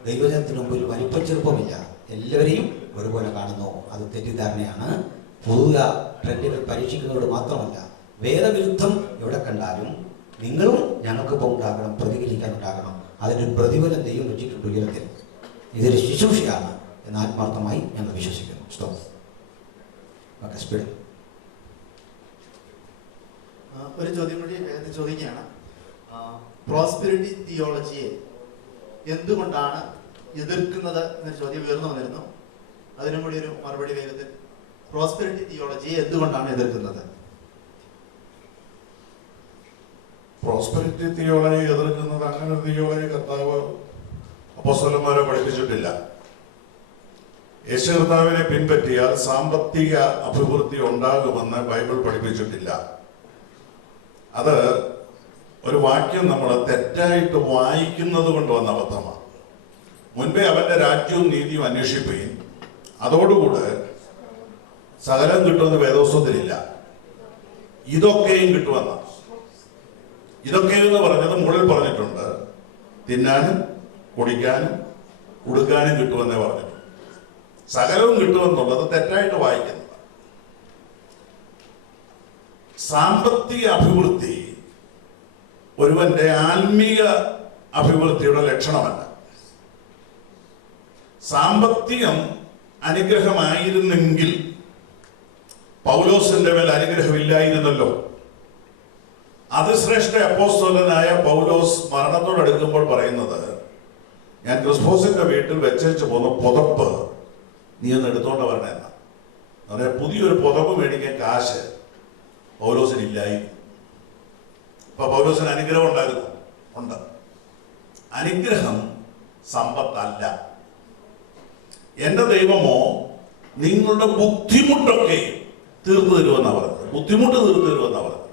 ദൈവജനത്തിന് മുമ്പ് ഒരു വലിപ്പച്ചെറുപ്പമില്ല, എല്ലാവരെയും ഒരുപോലെ കാണുന്നു. അത് തെറ്റിദ്ധാരണയാണ്. പുതിയ ട്രെൻഡുകൾ പരീക്ഷിക്കുന്നതോട് മാത്രമല്ല, വേദവിരുദ്ധം എവിടെ കണ്ടാലും നിങ്ങളും ഞങ്ങൾക്കിപ്പോൾ ഉണ്ടാകണം, പ്രതികരിക്കാനുണ്ടാകണം. അതിനൊരു പ്രതിഫലം ദൈവം വെച്ചിട്ടുണ്ട് ഉയരത്തിൽ. ഇതൊരു ശുശ്രൂഷയാണ് എന്ന് ആത്മാർത്ഥമായി ഞങ്ങൾ വിശ്വസിക്കുന്നു. സ്പീഡ്. ഒരു ചോദ്യം കൂടി വേഗത്തിൽ ചോദിക്കുകയാണ്. പ്രോസ്പെരിറ്റി തിയോളജിയെ എന്തുകൊണ്ടാണ് എതിർക്കുന്നത് എന്നൊരു ചോദ്യം ഉയർന്നു വന്നിരുന്നു. അതിനും കൂടി ഒരു മറുപടി വേഗത്തിൽ. പ്രോസ്പെരിറ്റി തിയോളജിയെ എന്തുകൊണ്ടാണ് എതിർക്കുന്നത്? പ്രോസ്പെരിറ്റി തിയോളജി എതിർക്കുന്നത് അങ്ങനെ ഒരു തിയോളജി കർത്താവ് അപ്പോസ്തലന്മാരെ പഠിപ്പിച്ചിട്ടില്ല. യേശു കർത്താവിനെ പിൻപറ്റിയാൽ സാമ്പത്തിക അഭിവൃദ്ധി ഉണ്ടാകുമെന്ന് ബൈബിൾ പഠിപ്പിച്ചിട്ടില്ല. അത് ഒരു വാക്യം നമ്മൾ തെറ്റായിട്ട് വായിക്കുന്നത് കൊണ്ട് വന്ന അബദ്ധമാണ്. മുൻപേ അവന്റെ രാജ്യവും നീതിയും അന്വേഷിക്കുകയും അതോടുകൂടെ സകലം കിട്ടുമെന്ന് വേദോസ്തത്തിലില്ല. ഇതൊക്കെയും കിട്ടുമെന്ന, ഇതൊക്കെയെന്ന് പറഞ്ഞത് മുകളിൽ പറഞ്ഞിട്ടുണ്ട്. തിന്നാനും കുടിക്കാനും ഉടുക്കാനും കിട്ടുമെന്നേ പറഞ്ഞിട്ടുണ്ട്. സകലവും കിട്ടുമെന്നുള്ളത് തെറ്റായിട്ട് വായിക്കുന്നത്. സാമ്പത്തിക അഭിവൃദ്ധി ഒരുവന്റെ ആത്മീക അഭിവൃദ്ധിയുടെ ലക്ഷണമല്ല. സാമ്പത്തികം അനുഗ്രഹമായിരുന്നെങ്കിൽ പൗലോസിന്റെ മേൽ അനുഗ്രഹമില്ലായിരുന്നല്ലോ. അതിശ്രേഷ്ഠ അപ്പോസ്തലനായ പൗലോസ് മരണത്തോടടുക്കുമ്പോൾ പറയുന്നത്, ഞാൻ ക്രിസ്പോസിന്റെ വീട്ടിൽ വെച്ചേച്ച് പോന്ന പുതപ്പ് നീ ഒന്ന് എടുത്തോണ്ട് വരണമെന്ന. പറയാ, പുതിയൊരു പുതപ്പ് മേടിക്കാൻ കാശ് പൗലോസിനില്ലായിരുന്നു. അപ്പൊ പൗലോസിന് അനുഗ്രഹം ഉണ്ടായിരുന്നു, ഉണ്ട്. അനുഗ്രഹം സമ്പത്തല്ല. എന്റെ ദൈവമോ നിങ്ങളുടെ ബുദ്ധിമുട്ടൊക്കെ തീർത്തു തരുമെന്നാ പറഞ്ഞത്. ബുദ്ധിമുട്ട് തീർത്തു തരുമെന്നാ പറഞ്ഞത്.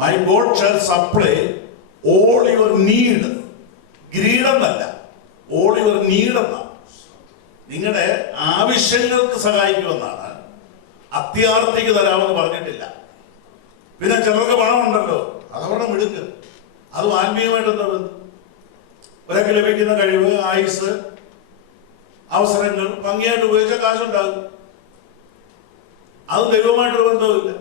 My God shall supply all your need. Greed എന്നല്ല, ഓൾ യുവർ നീഡ് എന്നാണ്. നിങ്ങളുടെ ആവശ്യങ്ങൾക്ക് സഹായിക്കുമെന്നാണ്. അത്യാർത്ഥിക്ക് തരാമെന്ന് പറഞ്ഞിട്ടില്ല. പിന്നെ ചിലർക്ക് പണമുണ്ടല്ലോ, അതവരുടെ മിടുക്ക്. അതും ആത്മീയമായിട്ട് എന്താ ബന്ധം? ഒരാൾക്ക് ലഭിക്കുന്ന കഴിവ്, ആയുസ്, അവസരങ്ങൾ ഭംഗിയായിട്ട് ഉപയോഗിച്ചാൽ കാശുണ്ടാകും. അത് ദൈവമായിട്ടൊരു ബന്ധവുമില്ല.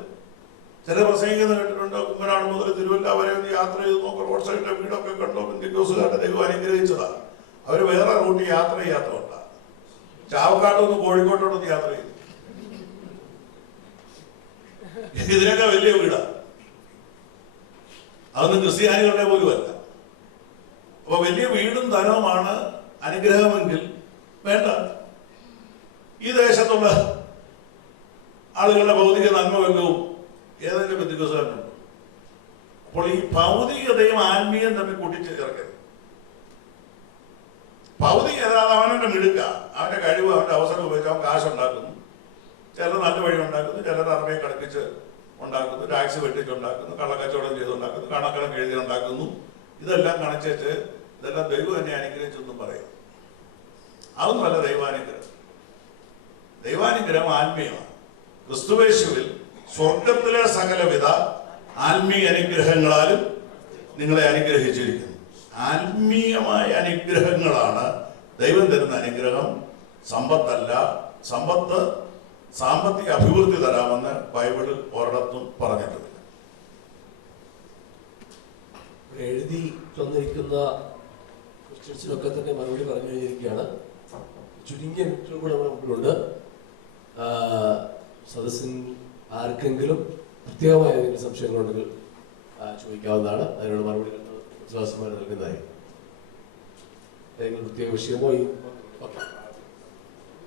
ചില പ്രസംഗിക്കുന്ന കേട്ടിട്ടുണ്ട്, കുമ്പനാട് മുതൽ തിരുവല്ല വരെ ഒന്ന് യാത്ര ചെയ്ത് നോക്കുക, റോഡ് സൈഡിലെ വീടൊക്കെ കണ്ടോ, ബന്ധുക്കോസുകാരുടെ ദൈവം അനുഗ്രഹിച്ചതാണ്. അവർ വേറെ റൂട്ടിൽ യാത്ര ചെയ്യാത്തതുകൊണ്ടാണ്. ചാവക്കാട്ടൊന്ന് കോഴിക്കോട്ടോടൊന്ന് യാത്ര ചെയ്തു. ഇതിനൊക്കെ വലിയ വീടാണ്. അതൊന്നും ക്രിസ്ത്യാനികളുടെ പോലും അല്ല. അപ്പൊ വലിയ വീടും ധനവുമാണ് അനുഗ്രഹമെങ്കിൽ വേണ്ട. ഈ ദേശത്തുള്ള ആളുകളുടെ ഭൗതിക നന്മ വല്ലവും ഏതെങ്കിലും ബന്ധുക്കോസുകാരുണ്ടോ? അപ്പോൾ ഈ ഭൗതികതയും ആത്മീയം തമ്മിൽ കൂട്ടിച്ചേർക്കരുത്. ഭൗതികത അവനവന്റെ മിടുക്ക, അവന്റെ കഴിവ്, അവന്റെ അവസരം ഉപയോഗിച്ച് അവൻ കാശുണ്ടാക്കുന്നു. ചിലർ നല്ല വഴി ഉണ്ടാക്കുന്നു, ചിലർ അറബയെ കളിപ്പിച്ച് ഉണ്ടാക്കുന്നു, ടാക്സ് വെട്ടിച്ചുണ്ടാക്കുന്നു, കള്ളക്കച്ചവടം ചെയ്തുണ്ടാക്കുന്നു, കണക്കണക്ക് എഴുതി ഉണ്ടാക്കുന്നു. ഇതെല്ലാം കണച്ചേച്ച് ഇതെല്ലാം ദൈവം എന്നെ അനുഗ്രഹിച്ചെന്നും പറയും. അതൊന്നുമല്ല ദൈവാനുഗ്രഹം. ദൈവാനുഗ്രഹം ആത്മീയമാണ്. ക്രിസ്തുവേശുവിൽ സ്വർഗത്തിലെ സകലവിധ ആത്മീയ അനുഗ്രഹങ്ങളാലും നിങ്ങളെ അനുഗ്രഹിച്ചിരിക്കുന്നു. ആത്മീയമായ അനുഗ്രഹങ്ങളാണ് ദൈവം തരുന്ന അനുഗ്രഹം, സമ്പത്തല്ല. സമ്പത്ത് സാമ്പത്തിക അഭിവൃദ്ധി തരാമെന്ന് ബൈബിളിൽ ഒരിടത്തും പറഞ്ഞിട്ടില്ല. എഴുതി തന്നിരിക്കുന്ന ക്വസ്റ്റ്യൻസിനൊക്കെ തന്നെ മറുപടി പറഞ്ഞു കഴിഞ്ഞിരിക്കുകയാണ്. ചുരുങ്ങിയ മിനിറ്റുകൾ കൂടെ നമ്മുടെ മുമ്പിലുണ്ട്. സദസ്സിൽ ആർക്കെങ്കിലും പ്രത്യേകമായ എന്തെങ്കിലും സംശയങ്ങളുണ്ടെങ്കിൽ ചോദിക്കാവുന്നതാണ്. അതിനുള്ള മറുപടി വിശ്വാസമാർ നൽകുന്നതായി. ഏതെങ്കിലും പ്രത്യേക വിഷയമോ?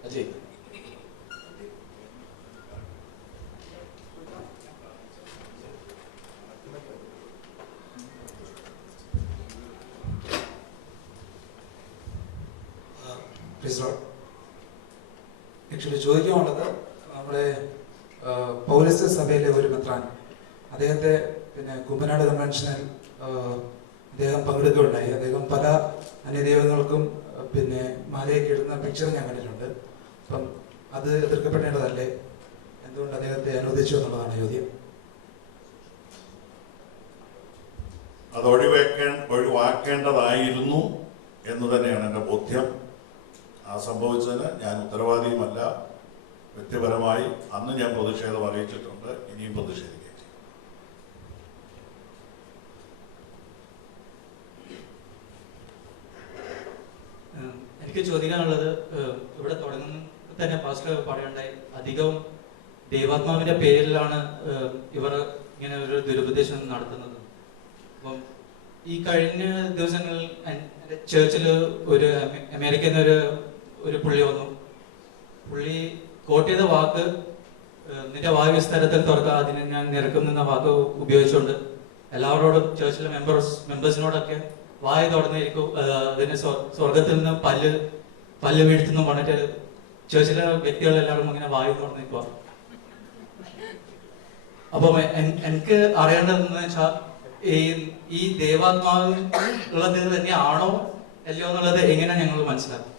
അജയ്. ആക്ച്വലി ചോദിക്കാനുള്ളത്, നമ്മുടെ പൗരസ്ത്യ സഭയിലെ ഒരു മെത്രാൻ അദ്ദേഹത്തെ കുമ്പനാട് കൺവെൻഷനിൽ അദ്ദേഹം പങ്കെടുക്കുകയുണ്ടായി. അദ്ദേഹം പല അന്യദൈവങ്ങൾക്കും പിന്നെ മാലയൊക്കെ ഇടുന്ന പിക്ചർ ഞാൻ കണ്ടിട്ടുണ്ട്. അപ്പം അത് എതിർക്കപ്പെടേണ്ടതല്ലേ? എന്തുകൊണ്ട് അദ്ദേഹത്തെ അനുവദിച്ചു എന്നുള്ളതാണ് ചോദ്യം. അത് ഒഴിവാക്കേണ്ടതായിരുന്നു എന്ന് തന്നെയാണ് എൻ്റെ ബോധ്യം. ആ സംഭവിച്ചതിന് ഞാൻ ഉത്തരവാദിയുമല്ല. വ്യക്തിപരമായി അന്ന് ഞാൻ പ്രതിഷേധം അറിയിച്ചിട്ടുണ്ട്, ഇനിയും പ്രതിഷേധിക്കും. എനിക്ക് ചോദിക്കാനുള്ളത്, ഇവിടെ തുടങ്ങുന്ന തന്നെ പാസ്റ്റർ പറയുണ്ടായി, അധികവും ദൈവാത്മാവിന്റെ പേരിലാണ് ഇവർ ഇങ്ങനെ ഒരു ദുരുപദേശം നടത്തുന്നത്. അപ്പം ഈ കഴിഞ്ഞ ദിവസങ്ങളിൽ എൻ്റെ ചേർച്ചിൽ ഒരു അമേരിക്കയിൽ നിന്ന് ഒരു പുള്ളി വന്നു. പുള്ളി കോട്ട് ചെയ്ത വാക്ക്, നിന്റെ വായു വിസ്താരത്തിൽ തുറക്കുക, അതിനെ ഞാൻ നിരക്കുന്നെന്ന വാക്ക് ഉപയോഗിച്ചുകൊണ്ട് എല്ലാവരോടും ചേർച്ചിലെ മെമ്പേഴ്സിനോടൊക്കെ വായ തുറന്നിരിക്കും, അതിന് സ്വർഗത്തിൽ നിന്ന് പല്ല് വീഴ്ത്തുന്നു പറഞ്ഞിട്ട് ചേർച്ചിലെ വ്യക്തികളെല്ലാവരും ഇങ്ങനെ വായു തുറന്നിരിക്കുക. അപ്പം എനിക്ക് അറിയേണ്ടതെന്ന് വെച്ചാൽ ഈ ദൈവാത്മാവ് ഉള്ളത് തന്നെയാണോ അല്ലയോ എന്നുള്ളത് എങ്ങനെ ഞങ്ങൾ മനസ്സിലാക്കും?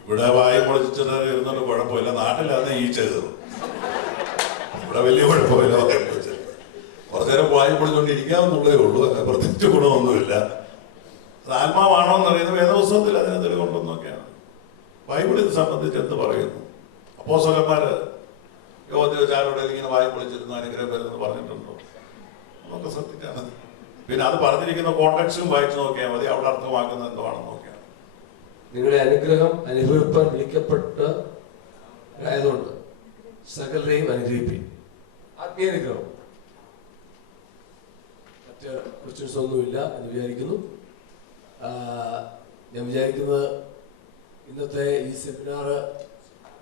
ഇവിടെ വായ പൊളിച്ചിട്ട് ഇരുന്നോണ്ട് കുഴപ്പമില്ല, നാട്ടിലാണ് ഈ ചെയ്തത്. ഇവിടെ വലിയ കുഴപ്പമില്ല, കുറച്ചു നേരം വായ പൊളിച്ചുകൊണ്ടിരിക്കാമെന്നുള്ളതേ ഉള്ളൂ, പ്രത്യേകിച്ച് ഗുണമൊന്നുമില്ല. ആത്മാവാണോ എന്നറിയുന്നത് വേദപുസ്തകത്തിൽ അതിനെ തെളിവുണ്ടെന്നൊക്കെയാണ്. ബൈബിളിൽ സംബന്ധിച്ച് എന്ത് പറയുന്നു? അപ്പോസ്തലന്മാര് യോദ്ധാരോടെ ഇങ്ങനെ വായ പൊളിച്ചിരുന്നു അനുഗ്രഹം വരുന്നത് പറഞ്ഞിട്ടുണ്ടോ? നമുക്ക് ശ്രദ്ധിച്ചാൽ മതി. പിന്നെ അത് പറഞ്ഞിരിക്കുന്ന കോണ്ടക്സ്റ്റും വായിച്ചു നോക്കിയാൽ മതി, അവിടെ അർത്ഥമാക്കുന്നത് എന്താണെന്ന് നോക്കിയാൽ. നിങ്ങളുടെ അനുഗ്രഹം അനുഭവിപ്പാൻ വിളിക്കപ്പെട്ട് ആയതുകൊണ്ട് സകലരെയും അനുഗ്രഹിപ്പിൻ. ആത്മീയ അനുഗ്രഹം, മറ്റ് ക്വസ്റ്റ്യൻസ് ഒന്നുമില്ല എന്ന് വിചാരിക്കുന്നു. ഞാൻ വിചാരിക്കുന്നത് ഇന്നത്തെ ഈ സെമിനാർ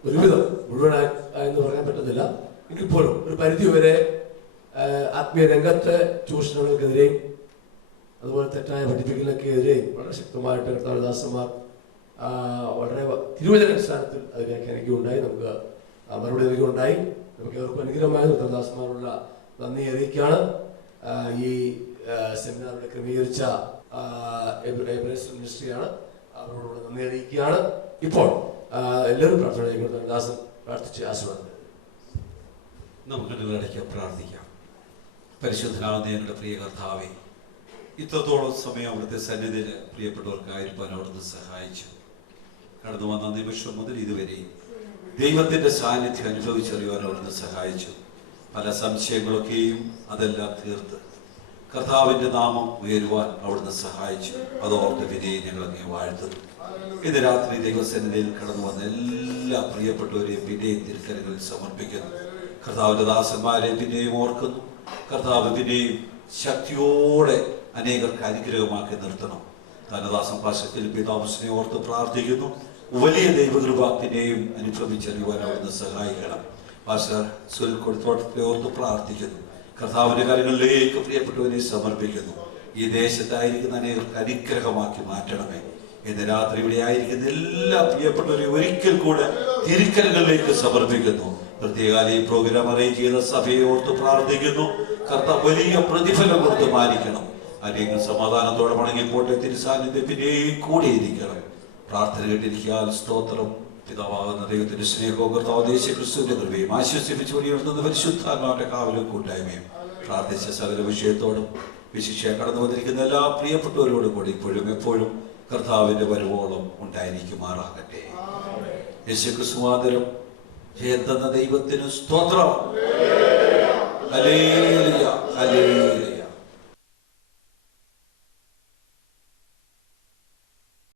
ഒരുവിധം മുഴുവനായെന്ന് പറയാൻ പറ്റുന്നില്ല. എങ്കിൽ പോലും ഒരു പരിധിവരെ ആത്മീയ രംഗത്തെ ചൂഷണങ്ങൾക്കെതിരെയും അതുപോലെ തെറ്റായ പഠിപ്പിക്കലിനെതിരെയും വളരെ ശക്തമായിട്ട് കർത്താവദാസന്മാർ വളരെ തിരുവചനാടിസ്ഥാനത്തിൽ അത് വ്യാഖ്യാനിക്കുകയുണ്ടായി. നമുക്ക് മറുപടി നൽകുകയുണ്ടായി. നമുക്ക് അവർക്ക് അനുഗ്രഹമായ കർത്താവദാസന്മാരുള്ള നന്ദി അറിയിക്കുകയാണ്. ഈ സെമിനാറിനെ ക്രമീകരിച്ച മിനിസ്ട്രിയാണ്, അവരോട് നന്ദി അറിയിക്കുകയാണ്. ഇപ്പോൾ എല്ലാവരും പ്രാർത്ഥന ദാസൻ പ്രാർത്ഥിച്ച് ആശീർവാദം. നമുക്ക് നിങ്ങളടയ്ക്ക് പ്രാർത്ഥിക്കാം. പരിശുദ്ധനാകുന്ന ഞങ്ങളുടെ പ്രിയ കർത്താവേ, ഇത്രത്തോളം സമയം അവിടുത്തെ സന്നിധിയിൽ പ്രിയപ്പെട്ടവർക്കായിരിക്കാൻ അവിടുന്ന് സഹായിച്ചു. കടന്നു വന്ന നിമിഷം മുതൽ ഇതുവരെ ദൈവത്തിന്റെ സാന്നിധ്യം അനുഭവിച്ചറിയുവാൻ അവിടുന്ന് സഹായിച്ചു. പല സംശയങ്ങളൊക്കെയും അതെല്ലാം തീർത്ത് കർത്താവിന്റെ നാമം ഉയരുവാൻ അവിടുന്ന് സഹായിച്ചു. അതോർത്ത് വിനയം ഞങ്ങളങ്ങേ വാഴ്ത്തുന്നു. ഇത് രാത്രി ദൈവസന്നിധിയിൽ കടന്നു വന്ന എല്ലാ പ്രിയപ്പെട്ടവരെയും പിന്നെയും തിരുക്കരങ്ങളിൽ സമർപ്പിക്കുന്നു. കർത്താവിന്റെ ദാസന്മാരെ പിന്നെയും ഓർക്കുന്നു. കർത്താവ് പിന്നെയും ശക്തിയോടെ അനേകർക്ക് അനുഗ്രഹമാക്കി നിർത്തണം. ധനദാസൻ പാശത്തിൽ പിതാമസിനെ ഓർത്ത് പ്രാർത്ഥിക്കുന്നു. വലിയ ദൈവകൃപ പിന്നെയും അനുഭവിച്ചറിയുവാൻ അവിടുന്ന് സഹായിക്കണം. പാസ്റ്റർ സുനിൽ കൊടുത്തോട്ടത്തെ ഓർത്ത് പ്രാർത്ഥിക്കുന്നു. കർത്താവിന്റെ കാര്യങ്ങളിലേക്ക് പ്രിയപ്പെട്ടവരെ സമർപ്പിക്കുന്നു. ഈ ദേശത്തായിരിക്കുന്ന അനേകർക്ക് അനുഗ്രഹമാക്കി മാറ്റണമേ. ഇന്ന് രാത്രി ഇവിടെ ആയിരിക്കുന്ന എല്ലാ പ്രിയപ്പെട്ടവരെയും ഒരിക്കൽ കൂടെ തിരുക്കലുകളിലേക്ക് സമർപ്പിക്കുന്നു. പ്രത്യേക ഈ പ്രോഗ്രാം അറേഞ്ച് ചെയ്ത സഭയെ ഓർത്ത് പ്രാർത്ഥിക്കുന്നു. കർത്താവ് വലിയ പ്രതിഫലം കൊടുത്ത് മാനിക്കണം. അനേകം സമാധാനത്തോടെ മടങ്ങിപ്പോട്ടെ. തിരുസാന്നിധ്യം പിന്നെയും കൂടിയിരിക്കണം. പ്രാർത്ഥന കേട്ടിരിക്കാൻ സ്തോത്രം. പിതാവാകുന്ന ദൈവത്തിന്റെ സ്നേഹവും കർത്താവ് യേശുക്രിസ്തുവിന്റെ കൃപയും ആശ്വസിപ്പിച്ചു വഴിയുണ്ടെന്ന പരിശുദ്ധാത്മാവിന്റെ കാവലും കൂട്ടായ്മയും പ്രാർത്ഥിച്ച സകല വിഷയത്തോടും വിശിഷ്യ കടന്നു വന്നിരിക്കുന്ന എല്ലാ പ്രിയപ്പെട്ടവരോടും കൂടി ഇപ്പോഴും എപ്പോഴും കർത്താവിന്റെ വരവോളം ഉണ്ടായിരിക്കുമാറാകട്ടെ. യേശുക്രിസ്തുവാദരം ജയം തന്ന ദൈവത്തിന് സ്തോത്രം. Hallelujah, hallelujah.